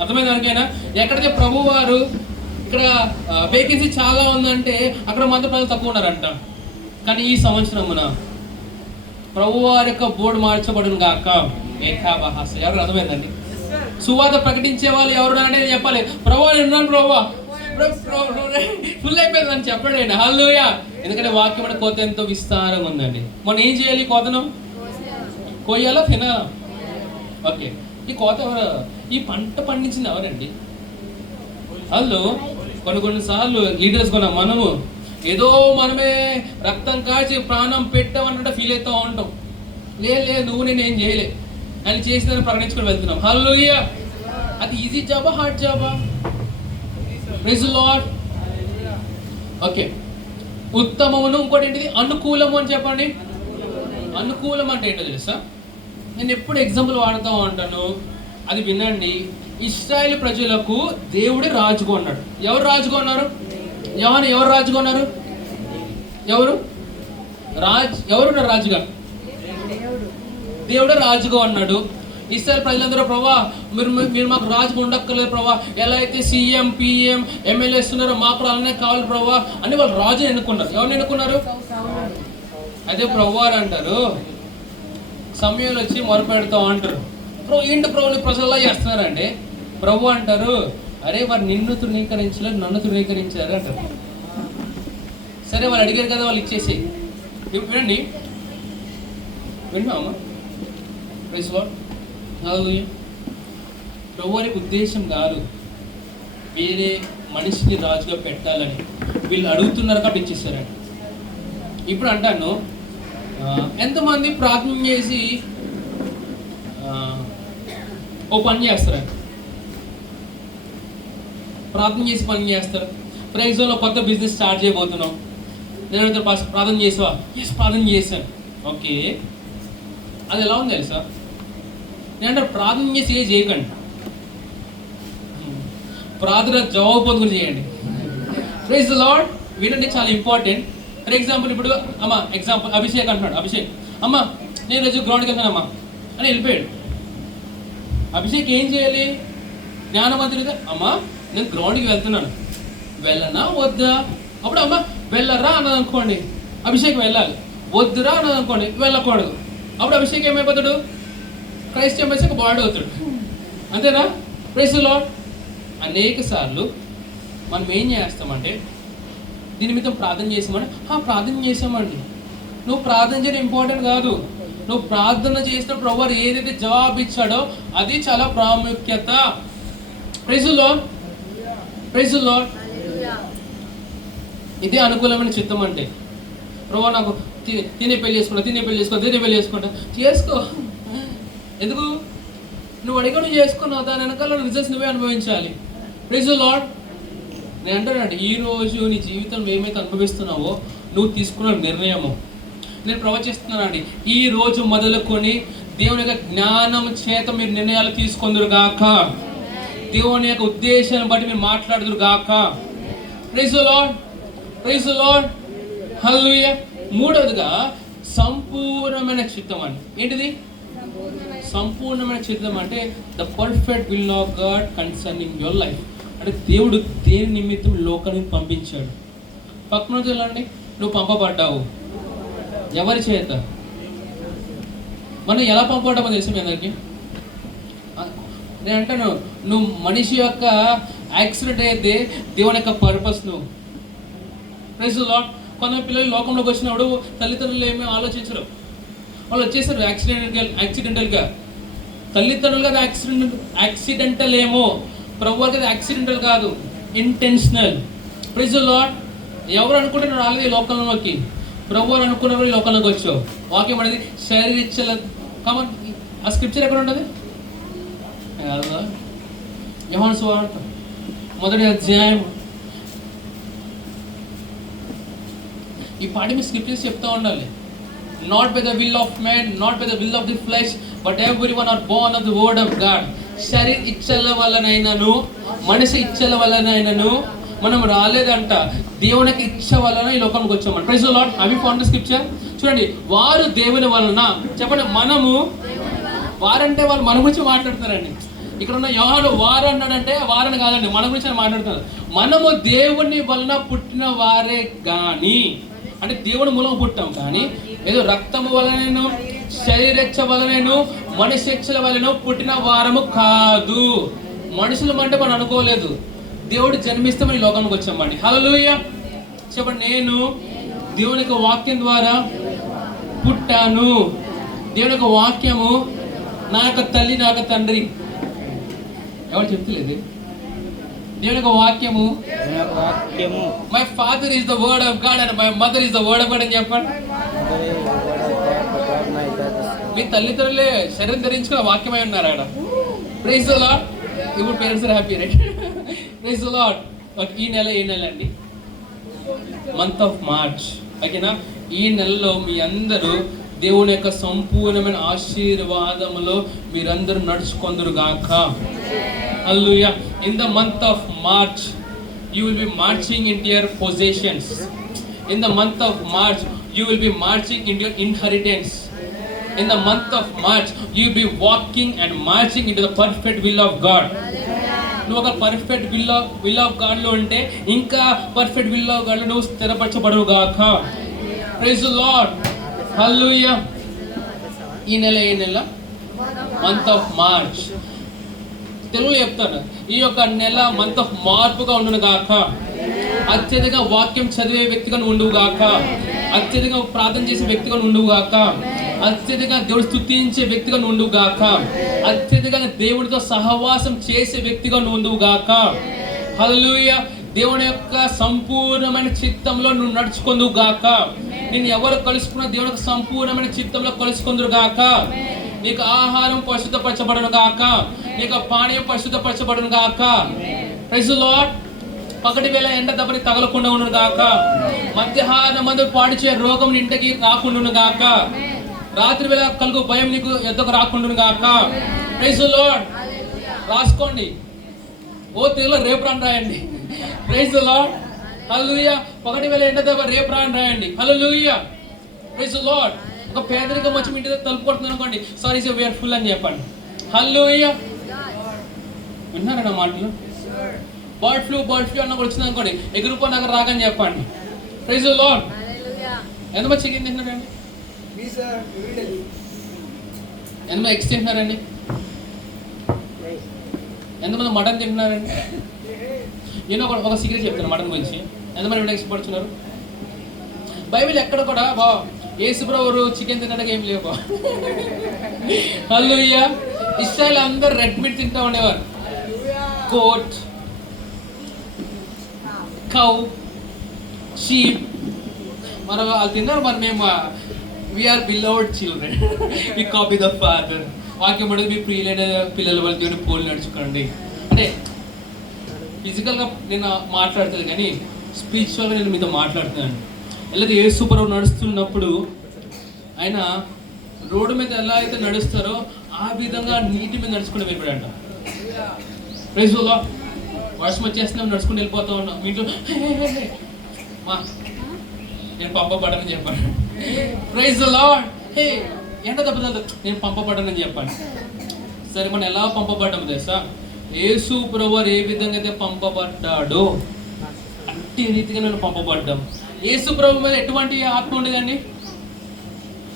అర్థమైంది దానికైనా? ఎక్కడైతే ప్రభువారు ఇక్కడ వేకెన్సీ చాలా ఉందంటే అక్కడ మాత్రం ప్రజలు తక్కువ ఉన్నారంట. కానీ ఈ సంవత్సరమున ప్రభువారి యొక్క బోర్డు మార్చబడును గాక. ఏకాభాస. ఎవరు? అర్థమైందండి? సువార్త ప్రకటించే వాళ్ళు ఎవరు అనేది చెప్పాలి. ప్రభు ఉన్నాను, ప్రభు ఫుల్ అయిపోయిందని చెప్పండి. హల్లెలూయా. ఎందుకంటే వాక్యం అంటే కోత ఎంతో విస్తారంగా ఉందండి. మనం ఏం చేయాలి? కోతను కొయ్యాలా, తినాలా? ఓకే, ఈ కోత ఎవరు? ఈ పంట పండించింది ఎవరండి? వాళ్ళు కొన్నిసార్లు లీడర్స్ కొన్న మనము ఏదో మనమే రక్తం కాచి ప్రాణం పెట్టామన్నట్టు ఫీల్ అవుతూ ఉంటాం. లేదు, నువ్వు నేను ఏం చేయలే అని చేసిందని ప్రకటించుకొని వెళ్తున్నాం. హల్లెలూయా. అది ఈజీ జాబా, హార్డ్ జాబా? Praise the lord. ఓకే, ఉత్తమమును. ఇంకోటి ఏంటిది? అనుకూలము అని చెప్పండి. అనుకూలం అంటే ఏంటో తెలుసా? నేను ఎప్పుడు ఎగ్జాంపుల్ వాడుతూ ఉంటాను, అది వినండి. ఇశ్రాయేలు ప్రజలకు దేవుడే రాజుగా ఉన్నాడు. ఎవరు రాజుగా ఉన్నారు? ఎవరు రాజుగా ఉన్నారు? ఎవరు రాజుగా? దేవుడే రాజుగా ఉన్నాడు. ఇశ్రాయేలు ప్రజలందరూ, ప్రభా మీరు మాకు రాజుగా ఉండక్కర్లేదు ప్రభా, ఎలా అయితే సీఎం, పిఎం, ఎమ్మెల్యేస్ ఉన్నారో మాకు అలానే కావాలి ప్రభా అని వాళ్ళు రాజుని ఎన్నుకున్నారు. ఎవరిని ఎన్నుకున్నారు? అదే ప్రభు అని అంటారు. సమయంలో వచ్చి మొరపెడతా అంటారు, ప్రభు ఏంటి ప్రభుని ప్రజల్లో చేస్తున్నారంటే, ప్రభు అంటారు, అరే వారు నిన్ను తృణీకరించలేదు, నన్ను తృణీకరించారు అంటారు. సరే, వాళ్ళు అడిగారు కదా, వాళ్ళు ఇచ్చేసి. వినండి అమ్మ. Praise lord. హల్లెలూయా. ప్రభు అనే ఉద్దేశం కాదు వేరే మనిషిని రాజుగా పెట్టాలని. వీళ్ళు అడుగుతున్నారు కాబట్టి ఇచ్చేసారండి. ఇప్పుడు అంటాను, ఎంతమంది ప్రార్థన చేసి ఓ పని చేస్తారండి? ప్రార్థన చేసి పని చేస్తారు. ప్రైజ్లో కొత్త బిజినెస్ స్టార్ట్ చేయబోతున్నాం. నేను ప్రార్థన చేసావా? ఎస్, ప్రార్థన చేశాను. ఓకే, అది ఎలా ఉంది తెలుసా? నేనంటే ప్రార్థన చేసి ఏ చేయకండి, ప్రార్థన జవాబు పొందుకుని చేయండి. Praise the Lord. వినండి, చాలా ఇంపార్టెంట్. ఫర్ ఎగ్జాంపుల్, ఇప్పుడు అమ్మ ఎగ్జాంపుల్ అభిషేక్ అంటున్నాడు. అభిషేక్, అమ్మ నేను రోజు గ్రౌండ్కి వెళ్తానమ్మా అని వెళ్ళిపోయాడు. అభిషేక్ ఏం చేయాలి? జ్ఞానవంతుడిగా, అమ్మ నేను గ్రౌండ్కి వెళ్తున్నాను, వెళ్ళనా వద్దా? అప్పుడు అమ్మ వెళ్ళరా అన్నది అనుకోండి, అభిషేక్ వెళ్ళాలి. వద్దురా అన్నది అనుకోండి, వెళ్ళకూడదు. అప్పుడు అభిషేక్ ఏమైపోతాడు? క్రైస్ట్ ఎంబసీకి బాడీ అవుతాడు. అంతేనా? Praise the Lord. అనేక సార్లు మనం ఏం చేస్తామంటే దీని మీద ప్రార్థన చేసామని ప్రార్థన చేసామండి. నువ్వు ప్రార్థన చేయడం ఇంపార్టెంట్ కాదు. నువ్వు ప్రార్థన చేసినప్పుడు ఎవరు ఏదైతే జవాబు ఇచ్చాడో అది చాలా ప్రాముఖ్యత. Praise the lord, praise the Lord. ఇదే అనుకూలమైన చిత్తం అంటే. ప్రభు నాకు తినే పెళ్లి చేసుకుంటా చేసుకో. ఎందుకు? నువ్వు అడిగా నువ్వు చేసుకున్నావు, దాని వెనకాల రిజల్ట్స్ నువ్వే అనుభవించాలి. Praise the Lord. నేను అంటానండి, ఈరోజు నీ జీవితంలో ఏమైతే అనుభవిస్తున్నావో నువ్వు తీసుకున్న నిర్ణయము. నేను ప్రవచిస్తున్నానండి, ఈ రోజు మొదలుకొని దేవుని యొక్క జ్ఞానం చేత మీరు నిర్ణయాలు తీసుకొందురు గాక. దేవుని యొక్క ఉద్దేశాన్ని బట్టి మీరు మాట్లాడుదురు గాక. Praise the lord, praise the lord, హల్లెలూయా. మూడవదిగా సంపూర్ణమైన చిత్తం అండి. ఏంటిది? సంపూర్ణమైన చిత్తం అంటే the perfect will of God concerning your life. అంటే దేవుడు దేని నిమిత్తం లోకానికి పంపించాడు. పక్కన చూడండి, నువ్వు పంపబడ్డావు. ఎవరి చేత? మనం ఎలా పంపబడ్డామో తెలుసు మీ అందరికి. నేను అంటాను, నువ్వు మనిషి యొక్క యాక్సిడెంట్ అయితే దేవుని యొక్క పర్పస్ నువ్వు. Praise the lord. కొంతమంది పిల్లలు లోకంలోకి వచ్చినప్పుడు తల్లిదండ్రులు ఏమీ ఆలోచించరు. వాళ్ళు వచ్చేసారు యాక్సిడెంటల్గా. తల్లిదండ్రులు కదా యాక్సిడెంటల్ ఏమో, ప్రభు కదా యాక్సిడెంటల్ కాదు, ఇంటెన్షనల్. Praise the lord. ఎవరు అనుకుంటున్నారు రాలేదు ఈ లోకంలోకి? ప్రభు అనుకున్నప్పుడు ఈ లోకంలోకి వచ్చావు. వాక్యం అనేది శరీరిచ్చల కామన్. ఆ స్క్రిప్చర్ ఎక్కడ ఉంటుంది? యోహాను సువార్త 1వ అధ్యాయం. ఈ పాటి మీ స్క్రిప్చర్స్ చెప్తా ఉండాలి. Not by the will of man, not by the will of the flesh, but everyone are born of the word of God. శరీర ఇచ్చల వలనైనను మనిషి ఇచ్చల వలనైనను మనం రాలేదంట, దేవునికి ఇచ్చ వలన ఈ లోకానికి వచ్చామంట. Praise the lord. అవి ఫౌండ్ ద స్క్రిప్చర్. చూడండి, వారు దేవుని వలన. చెప్పండి, మనము. వారంటే వాళ్ళు మన గురించి మాట్లాడుతారండి. ఇక్కడ ఉన్న యోహాను వారు అన్నాడంటే వారని కాదండి, మన గురించి మాట్లాడుతున్నారు. మనము దేవుని వలన పుట్టిన వారే కానీ, అంటే దేవుని మూలం పుట్టాం కానీ ఏదో రక్తము వలనను శరీరెచ్చ వలనను మనిషెచ్చల వలన పుట్టిన వారము కాదు. మనుషులు అంటే మనం అనుకోలేదు, దేవుడు జన్మిస్తే మన లోకానికి వచ్చామండి. హల్లెలూయా. చెప్పండి, నేను దేవుని యొక్క వాక్యం ద్వారా పుట్టాను. దేవుని యొక్క వాక్యము నా యొక్క తల్లి, నా యొక్క తండ్రి. ఎవరు చెప్తలేదు? దేవుని యొక్క వాక్యము, my father is the word of God and my mother is the word of God అని చెప్పండి. మీ తల్లిదండ్రులే శరీరం ధరించుకున్న వాక్యమై ఉన్నారు ఆడ. Praise the lord. ఇప్పుడు parents are happy, right? Praise the lord. ఈ నెల అండి మంత్ ఆఫ్ మార్చ్. ఓకేనా? ఈ నెలలో మీ అందరూ దేవుని యొక్క సంపూర్ణమైన ఆశీర్వాదములో మీరందరూ నడుచుకొందురు గాక. హల్లెలూయా. In the month of March you will be marching into your possessions. In the month of March you will be marching into your inheritance. In the month of March you will be walking and marching into the perfect will of God. నువ్వు ఒక పర్ఫెక్ట్ విల్ ఆఫ్ గాడ్ లో ఉంటే ఇంకా పర్ఫెక్ట్ విల్ ఆఫ్ గాడ్ లో నువ్వు స్థిరపరచబడువు గాక. Praise the lord. హల్లెలూయా. ఈ నెల మంత్ ఆఫ్ మార్చ్. తెలుగులో చెప్తాను, ఈ యొక్క నెల మంత్ ఆఫ్ మార్పుగా ఉండును గాక. అత్యధిక వాక్యం చదివే వ్యక్తిగా ఉండువు గాక. అత్యధిక ప్రార్థన చేసే వ్యక్తిగా ఉండువు గాక. అత్యధిక దేవుడు స్తుతించే వ్యక్తిగా ఉండువు గాక. అత్యధిక దేవుడితో సహవాసం చేసే వ్యక్తిగా ఉండువు గాక. హల్లెలూయా. దేవుని యొక్క సంపూర్ణమైన చిత్తంలో నువ్వు నడుచుకొందువు గాక. నేను ఎవరు కలుసుకున్నా దేవుని యొక్క సంపూర్ణమైన చిత్తంలో కలుసుకొందురు గాక. నీకు ఆహారం పరిశుద్ధపరచబడును గాక. నీకు పానీయం పరిశుద్ధపరచబడును గాక. Praise the lord. పగటి వేళ ఎండ దెబ్బని తగలకుండా ఉండును గాక. మధ్యాహ్నం మందు పాడిచే రోగం నీ ఇంటికి రాకుండాను గాక. రాత్రి వేళ కలుగు భయం నీకు ఎద్దకు రాకుండాను గాక. Praise the lord. రాసుకోండి. ఓ తెలుగులో రేపు రాని రాయండి. Praise the lord. హల్లెలూయా. పగటి వేళ ఎండ దెబ్బ రేపు రాని రాయండి. హల్లెలూయా. Praise the lord. ఒక పేదరికం వచ్చి మీ ఇంటి దగ్గర తలుపు కొడుతుంది అనుకోండి, సారీ సార్ వీఆర్ ఫుల్ అని చెప్పండి. హల్లెలూయా. విన్నారా నా మాటలు? బర్డ్ ఫ్లూ అన్న కూడా వచ్చింది అనుకోండి, ఎగురుపో నాకు రాగని చెప్పండి. Praise the lord. ఎంతమంది చికెన్ తింటున్నారండి? ఎంతమంది ఎగ్స్ తింటున్నారండి? ఎంతమంది మటన్ తింటున్నారండి? నేను ఒక సీక్రెట్ చెప్తాను మటన్ గురించి. ఎంతమంది వినడానికి ఇష్టపడుతున్నారు? బైబిల్ ఎక్కడ కూడా బా యేసుప్రభువు చికెన్ తినడానికి ఏం లేవు. హల్లెలూయా. ఇస్రాయేల్ అందరు రెడ్ మీట్ తింటా ఉండేవారు. Goat, cow, sheep. మనం వాళ్ళు తిన్నారు. మరి మేము we are beloved children, we copy the father. వాక్యం పడేది మీ ప్రియులైన పిల్లల వాళ్ళు దేవుని పోలి నడుచుకోండి. అంటే ఫిజికల్గా నేను మాట్లాడుతుంది కానీ స్పిరిచువల్గా నేను మీతో మాట్లాడుతున్నాను. అలాగే యేసుప్రభువు నడుస్తున్నప్పుడు ఆయన రోడ్డు మీద ఎలా అయితే నడుస్తారో ఆ విధంగా నీటి మీద నడుచుకుంటూ వెళ్ళిపోయాడంట. Praise the lord. వర్షం వచ్చేస్తున్నాం, నడుచుకుంటూ వెళ్ళిపోతా ఉన్నాం. మీ ఇంట్లో మా నేను పంపబడనని చెప్పాను. Praise the lord. హే ఎండ దెబ్బతలు నేను పంపబడనని చెప్పాను. సరే మనం ఎలా పంపబడ్డాము తెలుసా? యేసు ప్రభువు ఏ విధంగా అయితే పంపబడ్డాడో అట్టి రీతిగా నేను పంపబడ్డాం. యేసు ప్రభు మీద ఎటువంటి ఆత్మ ఉండేదండి?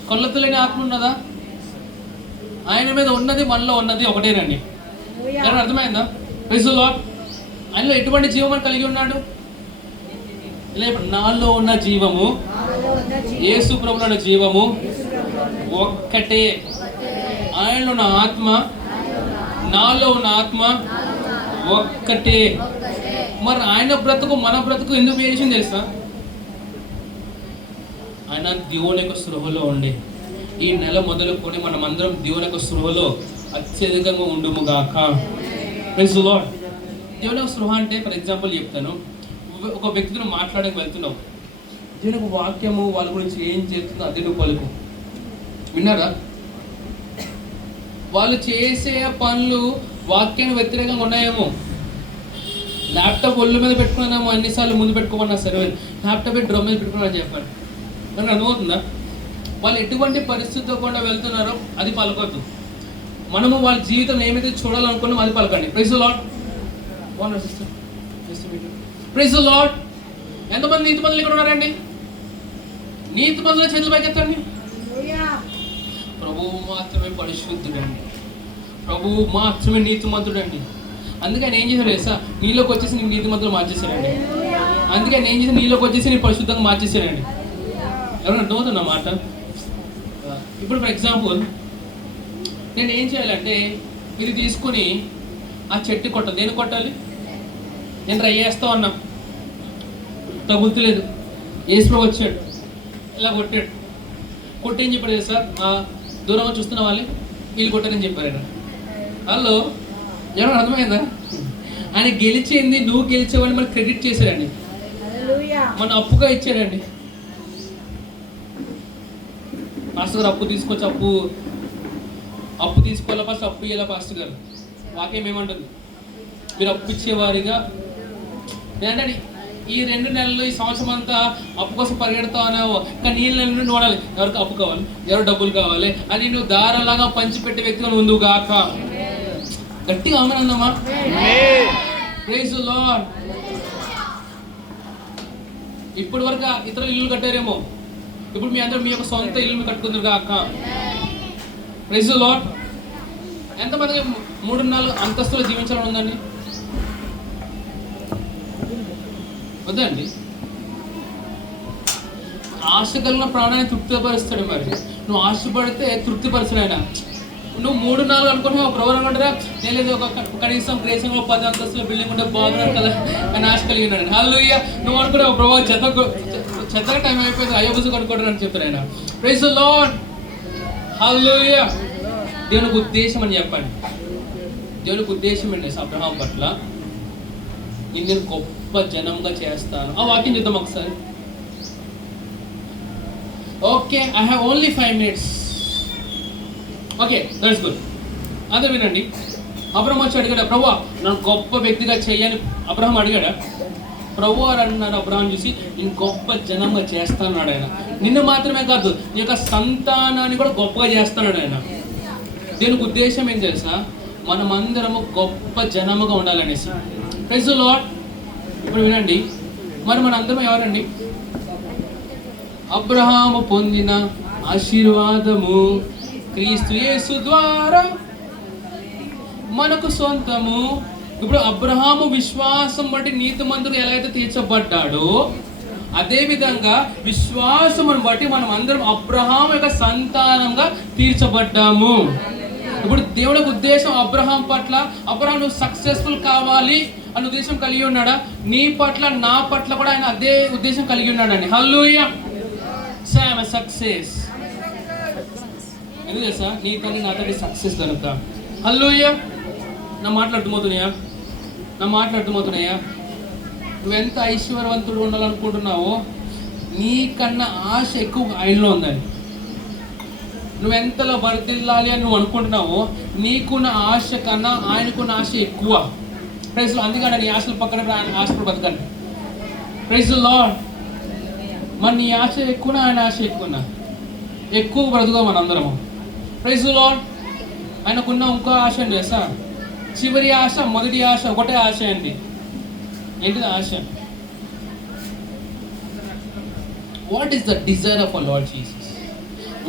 కొల్లతులేని ఆత్మ ఉన్నదా? ఆయన మీద ఉన్నది మనలో ఉన్నది ఒకటేనండి. ఎవరు అర్థమైందా? Praise the lord. ఆయనలో ఎటువంటి జీవం కలిగి ఉన్నాడు? ఇలా ఇప్పుడు నాలో ఉన్న జీవము యేసు ప్రభువులో ఉన్న జీవము ఒక్కటే. ఆయనలో ఉన్న ఆత్మ నాలో ఉన్న ఆత్మ ఒక్కటే. మరి ఆయన బ్రతుకు మన బ్రతుకు ఎందుకు వేసింది తెలుసా? ఆయన దేవుని యొక్క సృహలో ఉండే. ఈ నెల మొదలుకొని మనం అందరం దేవుని యొక్క సృహలో అత్యధికంగా ఉండుముగాక. Praise the lord. దేవుని యొక్క సృహ అంటే ఫర్ ఎగ్జాంపుల్ చెప్తాను. ఒక వ్యక్తితో మాట్లాడక వెళ్తున్నావు, దేవుని యొక్క వాక్యము వాళ్ళ గురించి ఏం చెప్తుందో అది నువ్వు పలుకు. విన్నారా? వాళ్ళు చేసే పనులు వాక్యానికి వ్యతిరేకంగా ఉన్నాయేమో. ల్యాప్టాప్ ఒళ్ళు మీద పెట్టుకున్నామో, అన్నిసార్లు ముందు పెట్టుకోమన్నా సరే ల్యాప్టాప్ డ్రమ్ మీద పెట్టుకున్నామని చెప్పాను. మనకు అర్థమవుతుందా? వాళ్ళు ఎటువంటి పరిస్థితితో కూడా వెళ్తున్నారో అది పలకొద్దు. మనము వాళ్ళ జీవితం ఏమైతే చూడాలనుకున్నామో అది పలకండి. Praise the lord. Praise the lord. ఎంతమంది నీతిమంతులు ఇక్కడ ఉన్నారండి? నీతిమంతుల చేతులు పైకెత్తండి. ప్రభువు మాత్రమే పరిశుద్ధుడండి, ప్రభువు మాత్రమే నీతిమంతుడండి. అందుకే ఆయన ఏం చేశాడు తెలుసా? నీలోకి వచ్చేసి నీకు నీతిమంతులు మార్చేశాడండి. అందుకే ఆయన ఏం చేసి నీలోకి వచ్చేసి నీ పరిశుద్ధంగా మార్చేశాడండి. ఎవరైనా అర్థమవుతున్న మాట? ఇప్పుడు ఫర్ ఎగ్జాంపుల్ నేను ఏం చేయాలంటే ఇది తీసుకుని ఆ చెట్టు కొట్టాలి. నేను కొట్టాలి, నేను ట్రై చేస్తా ఉన్నా, తగులుతలేదు. యేసుప్రభువు వచ్చాడు, ఇలా కొట్టాడు. కొట్టేం చెప్పాడు సార్? దూరంగా చూస్తున్న వాళ్ళే వీళ్ళు కొట్టారని చెప్పారు ఆయన. హలో, ఎవరైనా అర్థమైందా? ఆయన గెలిచింది నువ్వు గెలిచేవాడిని మనకు క్రెడిట్ చేశాడండి, మన అప్పుగా ఇచ్చాడండి. పాస్టర్ గారు అప్పు తీసుకొచ్చి అప్పు తీసుకోవాలా ఫస్ట్ అప్పు ఇవ్వాలా పాస్టర్ గారు? వాక్యం ఏమంటుంది? మీరు అప్పు ఇచ్చేవారిగా. నేనండి ఈ 2 నెలలు ఈ సంవత్సరం అంతా అప్పు కోసం పరిగెడతావు అనేవో, కానీ ఈ నెల నుండి వాడాలి. ఎవరికి అప్పు కావాలి, ఎవరు డబ్బులు కావాలి అని నువ్వు దారాలాగా పంచిపెట్టే వ్యక్తిగా ముందుకు గాక. గట్టిగా ఆమేనమ్మా. Praise the lord. ఇప్పటి వరకు ఇతరులు ఇల్లు కట్టారేమో, ఇప్పుడు మీ అందరూ మీ యొక్క సొంత ఇల్లు కట్టుకుందరు కాక. Praise the lord. ఎంతమందికి 3-4 అంతస్తులు జీవించాలని ఉందండి? వద్దండి. ఆశ కలిగిన ప్రాణాన్ని తృప్తిపరుస్తాడు. మరి నువ్వు ఆశపడితే తృప్తిపరచడు ఆయన. నువ్వు 3-4 అనుకుంటే ఒక ప్రవరం అంటారా? నేను ఒక కనీసం గ్రేసంలో 10 అంతస్తుల బిల్డింగ్ ఉంటే బాగున్నాడు కదా అని ఆశ కలిగి ఉన్నాడు. హల్లెలూయా. నువ్వు అనుకునే ఒక ప్రభావం చెత్తగా టైం అయిపోయింది, అయ్యో బుజ్జు కనుక్కోవడం అని చెప్తారు ఆయన. Praise the lord. హల్లెలూయా. దేవునికి ఉద్దేశం అని చెప్పండి. దేవునికి ఉద్దేశం ఏంటి? అబ్రహాం పట్ల నేను గొప్ప జనంగా చేస్తాను. ఆ వాక్యం చూద్దాం ఒకసారి. Okay, I have only 5 minutes. Okay, that's good. అందరూ వినండి. అబ్రహాం వచ్చి అడిగాడు, ప్రభువా నన్ను గొప్ప వ్యక్తిగా చెయ్యని అబ్రహాం అడిగాడా? ప్రభు వారు అన్నారు అబ్రహాం చూసి, నేను గొప్ప జనంగా చేస్తాన్నాడు ఆయన. నిన్ను మాత్రమే కాదు, నీ యొక్క సంతానాన్ని కూడా గొప్పగా చేస్తున్నాడు ఆయన. దీనికి ఉద్దేశం ఏం తెలుసా? మనమందరము గొప్ప జనముగా ఉండాలనేసి. Praise the lord. ఇప్పుడు వినండి, మరి మనందరం ఎవరండి? అబ్రహాము పొందిన ఆశీర్వాదము క్రీస్తు యేసు ద్వారా మనకు సొంతము. ఇప్పుడు అబ్రహాము విశ్వాసం బట్టి నీతిమంతుడు ఎలా అయితే తీర్చబడ్డాడో, అదే విధంగా విశ్వాసమును బట్టి మనం అందరం అబ్రహాం యొక్క సంతానంగా తీర్చబడ్డాము. ఇప్పుడు దేవుడి ఉద్దేశం అబ్రహాం పట్ల, అబ్రహాం నువ్వు సక్సెస్ఫుల్ కావాలి అనే ఉద్దేశం కలిగి ఉన్నాడా? నీ పట్ల నా పట్ల కూడా ఆయన అదే ఉద్దేశం కలిగి ఉన్నాడండి. హల్లెలూయా. Say I am success. ఎందుకు తెలుసా? నీ తల్లి నా తల్లి సక్సెస్ కనుక. హల్లెలూయా. నా మాటలు అర్థమవుతున్నాయా? నువ్వెంత ఐశ్వర్యవంతుడు ఉండాలనుకుంటున్నావో నీకన్నా ఆశ ఎక్కువ ఆయనలో ఉందని. నువ్వెంతలో వర్ధిల్లాలి అని నువ్వు అనుకుంటున్నావో నీకున్న ఆశ కన్నా ఆయనకున్న ఆశ ఎక్కువ. Praise lord. అందుకని నీ ఆశల పక్కన ఆయన ఆశలు బతకండి. Praise lord. మరి నీ ఆశ ఎక్కువ, ఆయన ఆశ ఎక్కువ బ్రతుకు మనందరము. Praise lord. ఆయనకున్న ఇంకో ఆశ అండి తెలుసా? చివరి ఆశ, మొదటి ఆశ ఒకటే ఆశ అండి. ఏంటిది ఆశ? What is the desire of our lord Jesus?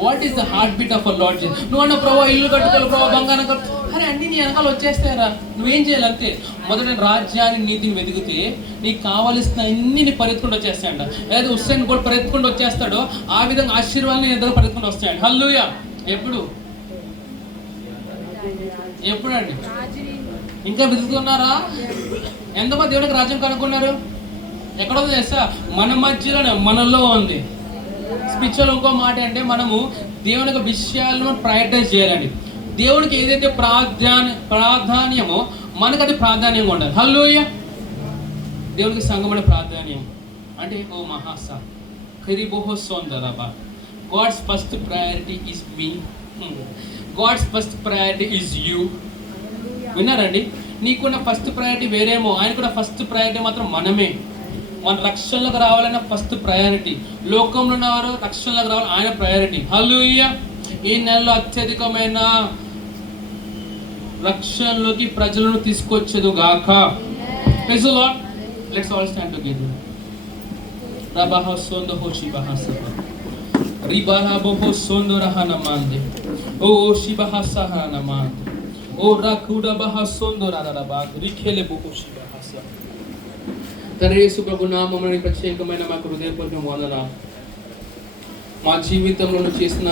What is the heartbeat of our lord Jesus? నువ్వు అన్న ప్రభావ ఇల్లు కట్టుకోవాలి, ప్రభావ బంగారం కట్టు, అరే అన్ని నీ వెనకాల వచ్చేస్తాయరా. నువ్వేం చేయాలి అంతే. మొదట రాజ్యాన్ని, నీతిని వెతికితే నీకు కావలసిన అన్ని నీ పరిగెత్తుకుంటూ వచ్చేస్తాయంట. లేదా హుస్సేన్ కూడా పరిగెత్తుకుంటూ వచ్చేస్తాడో ఆ విధంగా ఆశీర్వాదాలు నీ ఎదురు పరిగెత్తుకుంటూ వస్తాయండి. హల్లెలూయా. ఎప్పుడండి? ఇంకా వెతుకుతున్నారా? ఎంతమంది దేవుడికి రాజ్యం కనుక్కున్నారు? ఎక్కడో తెలుసా? మన మధ్యలోనే, మనలో ఉంది. స్పిరిచువల్ ఇంకో మాట అంటే మనము దేవుని యొక్క విషయాలను ప్రయారిటైజ్ చేయాలండి. దేవుడికి ఏదైతే ప్రాధాన్యమో మనకు అది ప్రాధాన్యంగా ఉండాలి. హల్లెలూయా. దేవునికి సంఘం అనే ప్రాధాన్యం అంటే ఓ మహాసా ఖరీబోహో సోందరబా. God's first priority is me. God's first priority is you. విన్నారండి? నీకున్న ఫస్ట్ ప్రయారిటీ వేరేమో, ఆయన కూడా ఫస్ట్ ప్రయారిటీ మాత్రం మనమే. మన రక్షణలోకి రావాలన్న ఫస్ట్ ప్రయారిటీ. లోకంలో ఉన్నవారు రక్షణలోకి రావాలి, ఆయన ప్రయారిటీ. హల్లెలూయా. ఈ నెలలో అత్యధికమైన రక్షణలోకి ప్రజలను తీసుకొచ్చేది గాక. Praise the lord. Let's all stand together. రబహ సోందో హోషిబహ సబ రిబాహ బోహో సోందో రహనమాందే ఓ షిబహ సహనమాందే ఓ రాకుడా బహ సోందో రరబా రిఖేలే బోహో షిబహ స. తండ్రి యేసు ప్రభు నామమున ప్రత్యేకమైన మాకు హృదయపూర్వక వందనాలు. మా జీవితంలో చేసిన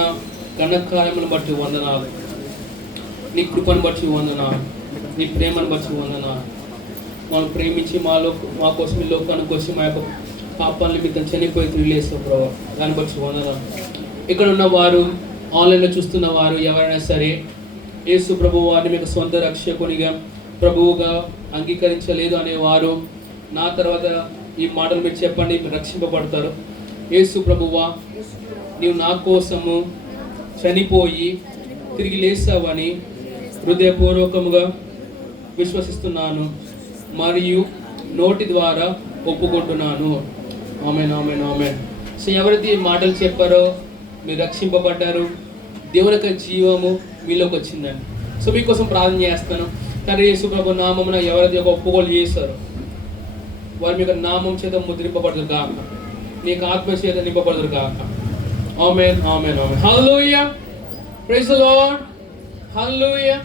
ఘనకార్యములను బట్టి వందనాలు. నీ కృపను బట్టి వందనాలు. నీ ప్రేమను బట్టి వందనాలు. మనం ప్రేమించి మా కోసం ఈ లోకానికి వచ్చి మా యొక్క పాపాల నిమిత్తం చనిపోయి తిరిగిలేస్తాం ప్రభావ. దాన్ని బట్టి వందనాలు. ఇక్కడ ఉన్న వారు, ఆన్లైన్లో చూస్తున్న వారు ఎవరైనా సరే యేసు ప్రభు వారిని మీకు సొంత రక్షకునిగా ప్రభువుగా అంగీకరించలేదు అనేవారు, నా తర్వాత ఈ మాటలు మీరు చెప్పండి, మీరు రక్షింపబడతారు. యేసు ప్రభువా, నీవు నా కోసము చనిపోయి తిరిగి లేస్తావని హృదయపూర్వకముగా విశ్వసిస్తున్నాను మరియు నోటి ద్వారా ఒప్పుకుంటున్నాను. ఆమేన్, ఆమేన్, ఆమేన్. సో ఎవరైతే ఈ మాటలు చెప్పారో మీరు రక్షింపబడ్డారు, దేవుని యొక్క జీవము మీలోకి వచ్చిందండి. సో మీకోసం ప్రార్థన చేస్తాను. తండ్రి యేసు ప్రభు నామమున ఎవరైతే ఒక ఒప్పుకోలు చేశారో వారి మీకు నామం చేత ముద్రింపబడదు కాక, నీకు ఆత్మ చేత నింపబడదు కాక. ఆమేన్, ఆమేన్, ఆమేన్. హల్లెలూయా. Praise the lord. హల్లెలూయా.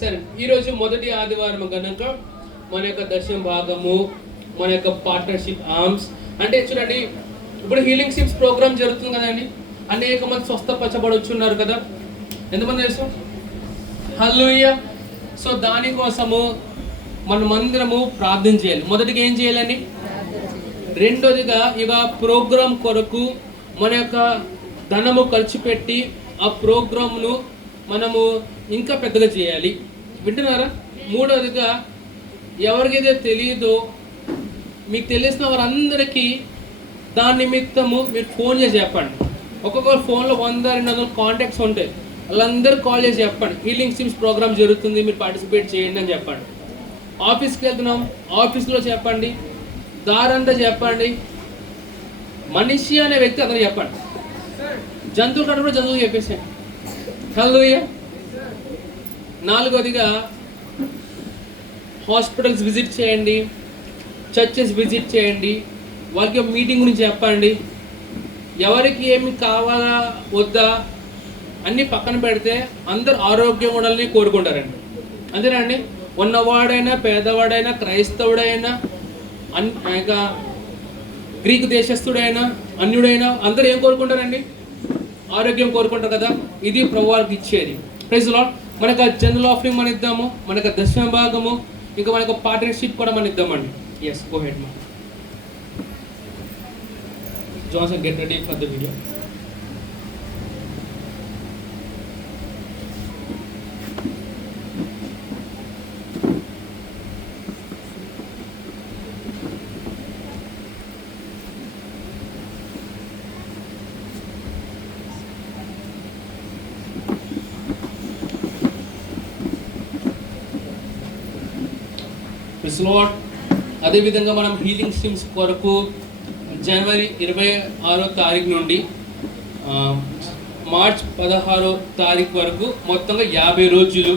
సరే, ఈరోజు మొదటి ఆదివారం కనుక మన యొక్క దర్శన భాగము, మన యొక్క పార్ట్నర్షిప్ ఆర్మ్స్ అంటే చూడండి, ఇప్పుడు హీలింగ్ సిప్స్ ప్రోగ్రామ్ జరుగుతుంది కదండి. అనేక మంది స్వస్థపరచబడొచ్చున్నారు కదా. ఎంతమంది తెలుసు? హల్లెలూయా. సో దానికోసము మనమందరము ప్రార్థన చేయాలి. మొదటిగా ఏం చేయాలని? రెండోదిగా ఇక ప్రోగ్రాం కొరకు మన యొక్క ధనము ఖర్చు పెట్టి ఆ ప్రోగ్రామ్ను మనము ఇంకా పెద్దగా చేయాలి. వింటున్నారా? మూడోదిగా ఎవరికైతే తెలియదో మీకు తెలిసిన వారందరికీ దాని నిమిత్తము మీరు ఫోన్ చేసి చెప్పండి. ఒక్కొక్కరు ఫోన్లో 100-200 కాంటాక్ట్స్ ఉంటాయి. వాళ్ళందరూ కాల్ చేసి చెప్పండి, హీలింగ్ సిమ్స్ ప్రోగ్రామ్ జరుగుతుంది, మీరు పార్టిసిపేట్ చేయండి అని చెప్పండి. ఆఫీస్కి వెళ్తున్నాం, ఆఫీస్లో చెప్పండి. దారంతా చెప్పండి. మనిషి అనే వ్యక్తి అందరూ చెప్పండి. జంతువులు కన్నా కూడా జంతువులు చెప్పేసాను. హల్లెలూయా. నాలుగోదిగా హాస్పిటల్స్ విజిట్ చేయండి, చర్చెస్ విజిట్ చేయండి, వాళ్ళకి మీటింగ్ గురించి చెప్పండి. ఎవరికి ఏమి కావాలా వద్దా అన్నీ పక్కన పెడితే అందరు ఆరోగ్యంగా ఉండాలని కోరుకుంటారండి. అంతేనా అండి? ఉన్నవాడైనా పేదవాడైనా క్రైస్తవుడైనా ఇంకా గ్రీకు దేశస్థుడైనా అన్యుడైనా అందరూ ఏం కోరుకుంటారండి? ఆరోగ్యం కోరుకుంటారు కదా. ఇది ప్రభువారికి ఇచ్చేది. Praise lord. మనకు జనరల్ ఆఫరింగ్ మనం ఇద్దాము, మనకు దశమ భాగము, ఇంకా మనకు పార్ట్నర్షిప్ కూడా మనం ఇద్దామండి. ఎస్, గో హెడ్ మా Johnson, get ready for the video. అదేవిధంగా మనం హీలింగ్ స్ట్రీమ్స్ కొరకు జనవరి 26వ తారీఖు నుండి మార్చ్ 16వ తారీఖు వరకు మొత్తంగా 50 రోజులు.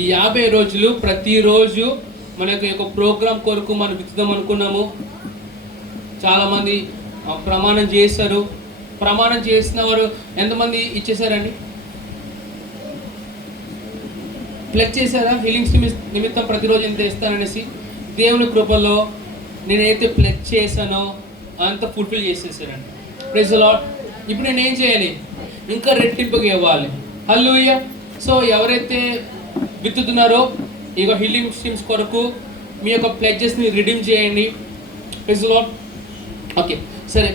ఈ 50 రోజులు ప్రతిరోజు మనకు ఒక ప్రోగ్రాం కొరకు మనం విత్తుదాం అనుకున్నాము. చాలామంది ప్రమాణం చేశారు. ప్రమాణం చేసిన వారు ఎంతమంది ఇచ్చేసారండి? ప్లెక్స్ చేశారా? హీలింగ్ స్ట్రీమ్ నిమిత్తం ప్రతిరోజు ఎంత ఇస్తాననేసి. దేవుని కృపలో నేనైతే ప్లెక్స్ చేశానో అంత ఫుల్ఫిల్ చేసేసానండి. Praise the lord. ఇప్పుడు నేను ఏం చేయాలి? ఇంకా రెట్టింపుగా ఇవ్వాలి. హల్లెలూయా. సో ఎవరైతే విత్తుతున్నారో ఇక హీలింగ్ స్ట్రీమ్స్ కొరకు మీ యొక్క ప్లెడ్జెస్ని రిడీమ్ చేయండి. Praise the lord. ఓకే, సరే.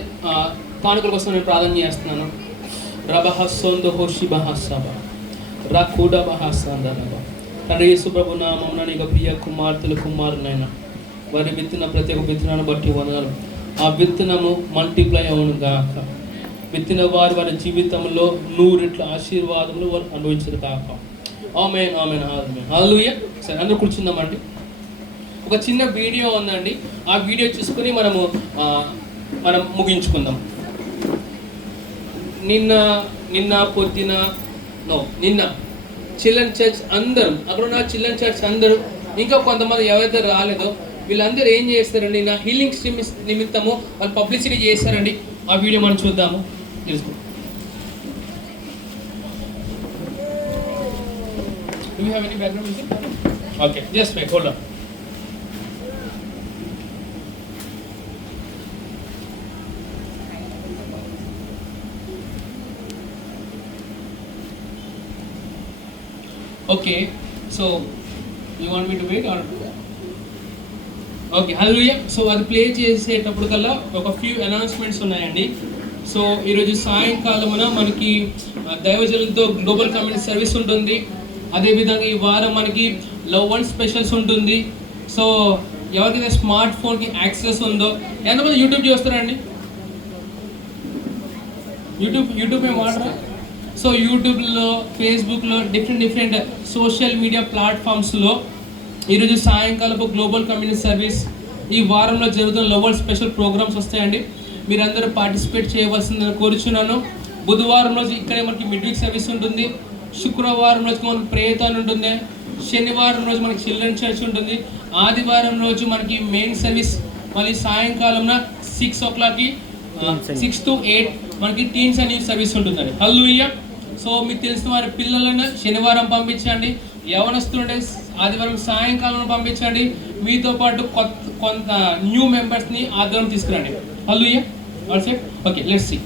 కానుకల కోసం నేను ప్రార్థన చేస్తున్నాను. రబహ సొందహో శిబహ సభ రాకుడబహాసందరబ. తండ్రి యేసు ప్రభు నామమున నీకు ప్రియ కుమార్తెలు కుమారునైనా వారి విత్తన ప్రతి ఒక్క విత్తనాన్ని బట్టి వందనాలు. ఆ విత్తనము మల్టిప్లై అవును గాక. విత్తిన వారి వారి జీవితంలో 100 రెట్ల ఆశీర్వాదములు వారు అనుభవించరు కాక. ఆమేన్, ఆమేన్, ఆమేన్. హల్లెలూయా. సరే, అందరూ కూర్చుందామండి. ఒక చిన్న వీడియో ఉందండి. ఆ వీడియో చూసుకుని మనం ముగించుకుందాం. నిన్న చిల్డ్రన్ చర్చ్ అందరూ, అక్కడ ఉన్న చిల్డ్రన్ చర్చ్ అందరూ, ఇంకా కొంతమంది ఎవరైతే రాలేదో వీళ్ళందరూ ఏం చేస్తారండి, నా హీలింగ్ స్ట్రీమ్ నిమిత్తము వాళ్ళు పబ్లిసిటీ చేస్తారండి. ఆ వీడియో మనం చూద్దాము, తెలుసుకో. Do you have any background music? Okay, just wait, hold on. Okay, so you want me to wait or? Okay, hallelujah. So అది ప్లే చేసేటప్పుడు కల్లా ఒక ఫ్యూ అనౌన్స్మెంట్స్ ఉన్నాయండి. సో ఈరోజు సాయంకాలమున మనకి దైవజనులతో గ్లోబల్ కమ్యూనిటీ సర్వీస్ ఉంటుంది. అదేవిధంగా ఈ వారం మనకి లవ్ వన్ స్పెషల్స్ ఉంటుంది. సో ఎవరికైతే స్మార్ట్ ఫోన్కి యాక్సెస్ ఉందో, ఎంతమంది యూట్యూబ్ చూస్తారండి? యూట్యూబ్ ఏం వాడరా? సో యూట్యూబ్లో, ఫేస్బుక్లో, డిఫరెంట్ సోషల్ మీడియా ప్లాట్ఫామ్స్లో ఈరోజు సాయంకాలపు గ్లోబల్ కమ్యూనిటీ సర్వీస్ ఈ వారంలో జరుగుతున్న లవ్ స్పెషల్ ప్రోగ్రామ్స్ వస్తాయండి. మీరందరూ పార్టిసిపేట్ చేయవలసిందని కోరుచున్నాను. బుధవారం రోజు ఇక్కడే మనకి మిడ్ వీక్ సర్వీస్ ఉంటుంది. శుక్రవారం రోజు మనకి ప్రేయతాన్ ఉంటుంది. శనివారం రోజు మనకి చిల్డ్రన్ చర్చ్ ఉంటుంది. ఆదివారం రోజు మనకి మెయిన్ సర్వీస్ మళ్ళీ సాయంకాలం 6 o'clockకి 6 to 8 మనకి టీన్స్ అనే సర్వీస్ ఉంటుందండి. హల్లెలూయా. సో మీకు తెలిసిన వారి పిల్లలను శనివారం పంపించండి. యవనస్తులుంటే ఆదివారం సాయంకాలం పంపించండి. మీతో పాటు కొంత న్యూ మెంబర్స్ని ఆదివారం తీసుకురండి. హల్లెలూయా. All set. Okay, let's see.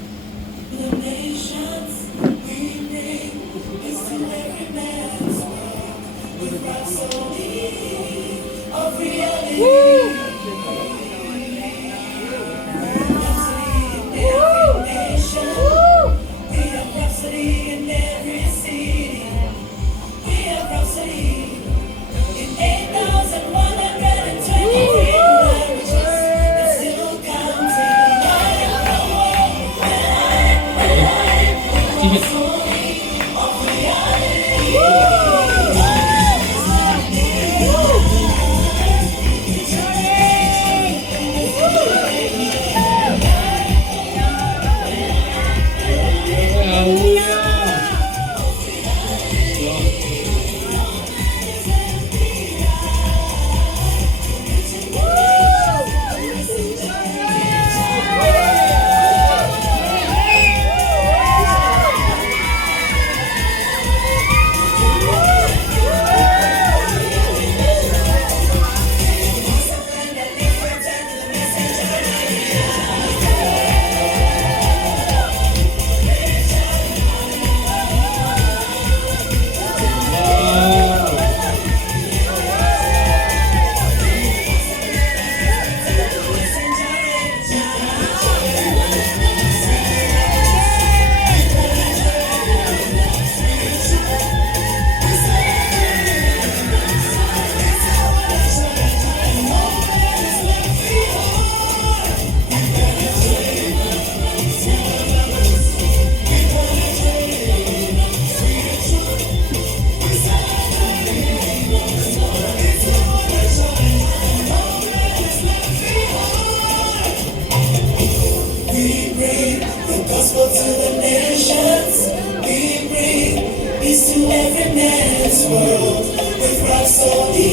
Gospel to the nations, we bring peace to every man's world with Rhapsody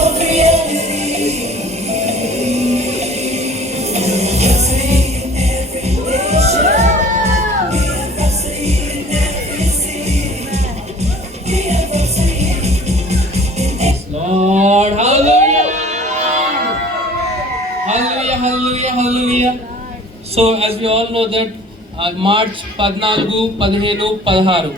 of reality. Rhapsody in every nation, we have Rhapsody in every city. We have Rhapsody Lord, hallelujah. Hallelujah, hallelujah, hallelujah. So as we all know that March 14, 15, 16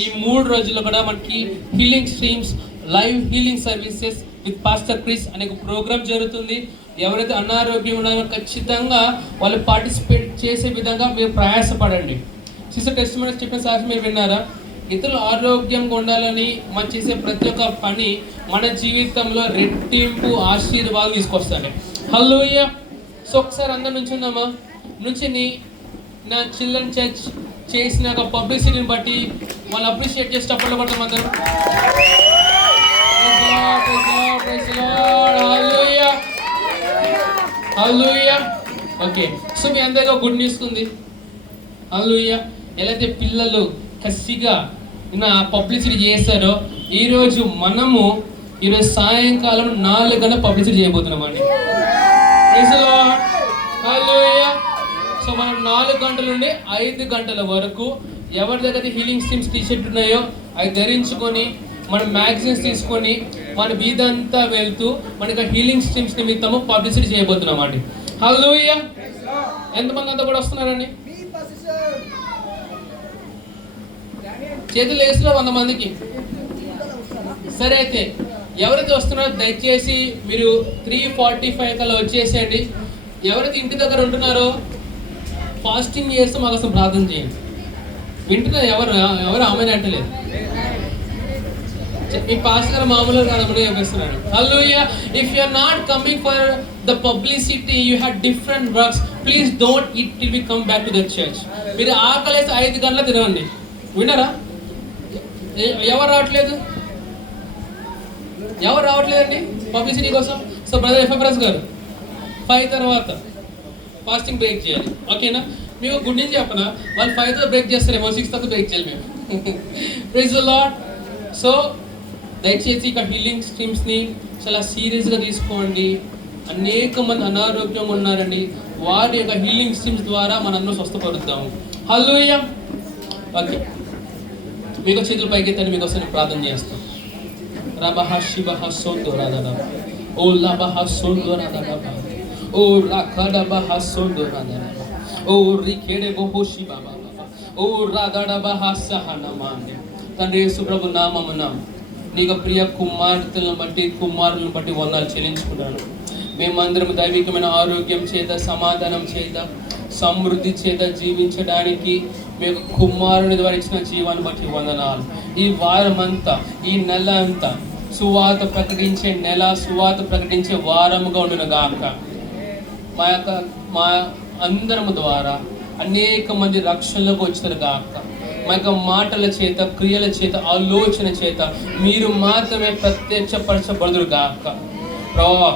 ఈ 3 రోజుల్లో కూడా మనకి healing streams live healing services with pastor Chris అనే ఒక ప్రోగ్రామ్ జరుగుతుంది. ఎవరైతే అనారోగ్యం ఉన్నారో ఖచ్చితంగా వాళ్ళు పార్టిసిపేట్ చేసే విధంగా మీరు ప్రయాసపడండి. సిస్టర్ టెస్టిమనీస్ చెప్పిన సాక్షి మీరు విన్నారా? ఇతరులు ఆరోగ్యంగా ఉండాలని మనం చేసే ప్రతి ఒక్క పని మన జీవితంలో రెట్టింపు ఆశీర్వాదం తీసుకొస్తాయి. హల్లెలూయా. సో ఒకసారి అందరి నుంచుందామా? నుంచుని నా చిల్డ్రన్ చర్చ్ చేసిన ఒక పబ్లిసిటీని బట్టి వాళ్ళు అప్రిషియేట్ చేసి చప్పట్లు కొడతాం అందరం. హల్లెలూయా. ఓకే, సో మీ అందరికీ గుడ్ న్యూస్ ఉంది. హల్లెలూయా. ఎలా అయితే పిల్లలు కసిగా నా పబ్లిసిటీ చేస్తారో ఈరోజు మనము ఈరోజు సాయంకాలం 4 గంటల పబ్లిసిటీ చేయబోతున్నామండి. హల్లెలూయా. సో మనం 4 గంటల నుండి 5 గంటల వరకు ఎవరి దగ్గర హీలింగ్ స్ట్రీమ్స్ టీషర్ట్ ఉన్నాయో అవి ధరించుకొని మనం మ్యాగజైన్స్ తీసుకొని మన వీధంతా వెళ్తూ మనకి హీలింగ్ స్ట్రీమ్స్ నిమిత్తము పబ్లిసిటీ చేయబోతున్నామండి. హల్లెలూయా. ఎంతమంది అంతా కూడా వస్తున్నారండి? చేతులు వేసిన 100 మందికి. సరే, అయితే ఎవరైతే వస్తున్నారో దయచేసి మీరు 3:45 కల్లా వచ్చేసేయండి. ఎవరైతే ఇంటి దగ్గర ఉంటున్నారో ఫాస్టింగ్ చేస్తూ మాకు అసలు ప్రార్థన చేయండి. వింటున్నారు? ఎవరు ఆమె అంటలేదు. మీ పాస్టర్ గారు మామూలుగా కాదమని చెప్పేస్తున్నాడు. హల్లెలూయా. If you are not coming for the publicity, you have different works, please don't eat till we come back to the church. మీరు ఆకలేసి 5 గంటల తినండి. విన్నారా? ఎవరు రావట్లేదండి పబ్లిసిటీ కోసం? సో బ్రదర్ ఎఫ్ఎఫ్ఎస్ గారు 5 తర్వాత ఫాస్టింగ్ బ్రేక్ చేయాలి. ఓకేనా? మీకు గుడ్ న్యూస్ చెప్పనా, వాళ్ళు 5 తర్వాత బ్రేక్ చేస్తారేమో, 6 తర్వాత బ్రేక్ చేయాలి మేము. Praise the lord. సో దయచేసి ఇక హీలింగ్ స్ట్రీమ్స్ని చాలా సీరియస్గా తీసుకోండి. అనేక మంది అనారోగ్యంగా ఉన్నారండి. వారి యొక్క హీలింగ్ స్ట్రీమ్స్ ద్వారా మనందరం స్వస్థపరుద్దాము. హల్లెలూయా. ఓకే, మీకు చేతులు పైకెత్తండి. మీకోసం ప్రార్థన చేస్తాం. రబహ శిబహ సోందో రాధా, ఓ లబహ సోందో రాధా, ఓ రకడబహ సోందో రాధా, ఓ రికేడే బహో శిబహ, ఓ రాధడబహ సహనమాండి. తండ్రి యేసు ప్రభు నామమున నీకు ప్రియ కుమార్తెలను బట్టి కుమారులను బట్టి వందనాలు చెల్లించుకున్నాను. మేమందరం దైవికమైన ఆరోగ్యం చేత, సమాధానం చేత, సమృద్ధి చేత జీవించడానికి మీకు కుమారుని ద్వారా ఇచ్చిన జీవాన్ని బట్టి వందనాలు. ఈ వారం అంతా, ఈ నెల అంతా సువార్త ప్రకటించే నెల, సువార్త ప్రకటించే వారముగా ఉండును గాక. మా అందరము ద్వారా అనేక మంది రక్షణలోకి వచ్చారు గాక. మా యొక్క మాటల చేత, క్రియల చేత, ఆలోచన చేత మీరు మాత్రమే ప్రత్యక్షపరచబడుదురు గాక. ప్రభా,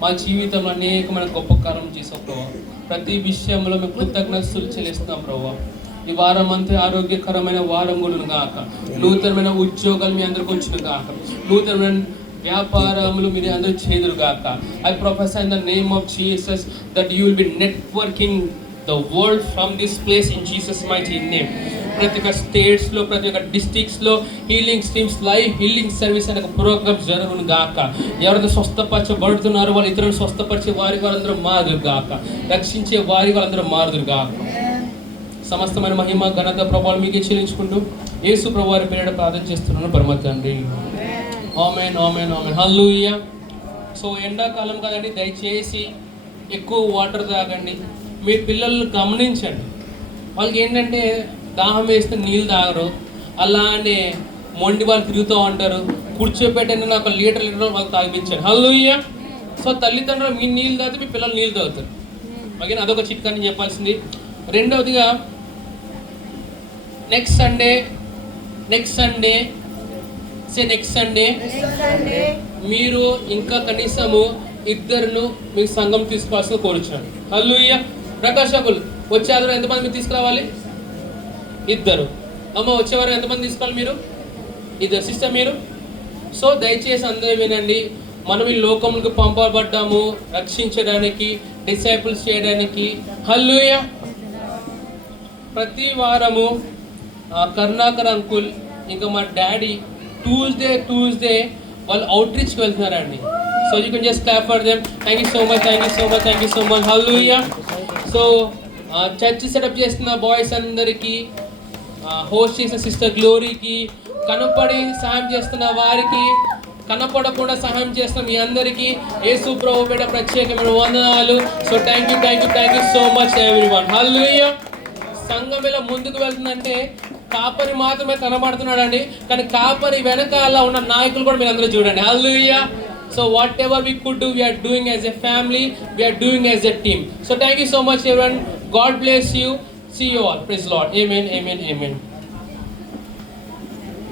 మా జీవితంలో అనేకమైన గొప్ప కార్యం చేసాం ప్రభా. ప్రతి విషయంలో మేము కృతజ్ఞతలు చెల్లిస్తున్నాం ప్రభా. ఈ వారం అంతా ఆరోగ్యకరమైన వారం కూడా గాక. నూతనమైన ఉద్యోగాలు మీ అందరికి వచ్చిన గాక. నూతనమైన వ్యాపారములు మీరు అందరూ చేదురు గాక. I professor in the name of Jesus that you will be networking the world from this place in Jesus mighty name. ప్రతి ఒక్క స్టేట్స్లో, ప్రతి ఒక్క డిస్ట్రిక్ట్స్లో healing streams live healing service అనే ఒక ప్రోగ్రామ్ జరుగును గాక. ఎవరైతే స్వస్థపరచబడుతున్నారో వాళ్ళు ఇతరులను స్వస్థపరిచే వాళ్ళందరూ మారుదురు గాక. రక్షించే వాళ్ళందరూ మారుదురు గాక. సమస్తమైన మహిమ, ఘనత, ప్రభావం మీకే చెల్లించుకుంటూ యేసు ప్రభు వారి పేరిట ప్రార్థన చేస్తున్నాను పరమ తండ్రి. ఆమేన్, ఆమేన్, ఆమేన్. హల్లెలూయా. సో ఎండాకాలం కదండి, దయచేసి ఎక్కువ వాటర్ తాగండి. మీ పిల్లల్ని గమనించండి. వాళ్ళకి ఏంటంటే దాహం వేస్తే నీళ్ళు తాగరు, అలానే మొండి వాళ్ళు తిరుగుతూ ఉంటారు. కూర్చోబెట్టండి, నాకు 1 లీటర్ వాళ్ళు తాగిపించండి. హల్లెలూయా. సో తల్లిదండ్రులు మీ నీళ్ళు తాగితే మీ పిల్లలు నీళ్ళు తాగుతారు. ఓకేనా? అదొక చిట్కాని చెప్పాల్సింది. రెండవదిగా నెక్స్ట్ సండే మీరు ఇంకా కనీసము 2 మీ సంఘం తీసుకోవాల్సిన కోరుచున్నాను. హల్లెలూయా. ప్రకాశకులు వచ్చే ఆదివారం ఎంతమంది మీరు తీసుకురావాలి? ఇద్దరు. అమ్మ వచ్చేవారు ఎంతమంది తీసుకోవాలి మీరు? ఇద్దరు. సిస్టర్ మీరు? సో దయచేసి అందరూ వినండి, మనం ఈ లోకములకు పంపబడ్డాము రక్షించడానికి, డిసైపుల్స్ చేయడానికి. హల్లెలూయా. ప్రతి వారము కరుణాకర్ అంకుల్ ఇంకా మా డాడీ ట్యూస్డే వాళ్ళు అవుట్ రీచ్కి వెళ్తున్నారండి. So you can just clap for them. Thank you so much. హల్లెలూయా. సో చర్చ్ సెటప్ చేస్తున్న బాయ్స్ అందరికీ, హోస్ట్ చేసిన సిస్టర్ గ్లోరీకి, కనపడి సహాయం చేస్తున్న వారికి, కనపడకుండా సహాయం చేస్తున్న మీ అందరికీ యేసు ప్రభు పేట ప్రత్యేకమైన వందనాలు. So thank you so much everyone. హల్లెలూయా. సంఘం ఇలా ముందుకు వెళ్తుందంటే కాపరి మాత్రమే కనబడుతున్నాడండి, కానీ కాపరి వెనకాల ఉన్న నాయకులు కూడా మీరు అందరూ చూడండి. హల్లెలూయా. So whatever we could do, we are doing as a family, we are doing as a team. So thank you so much everyone. God bless you. See you all. Praise the Lord. Amen.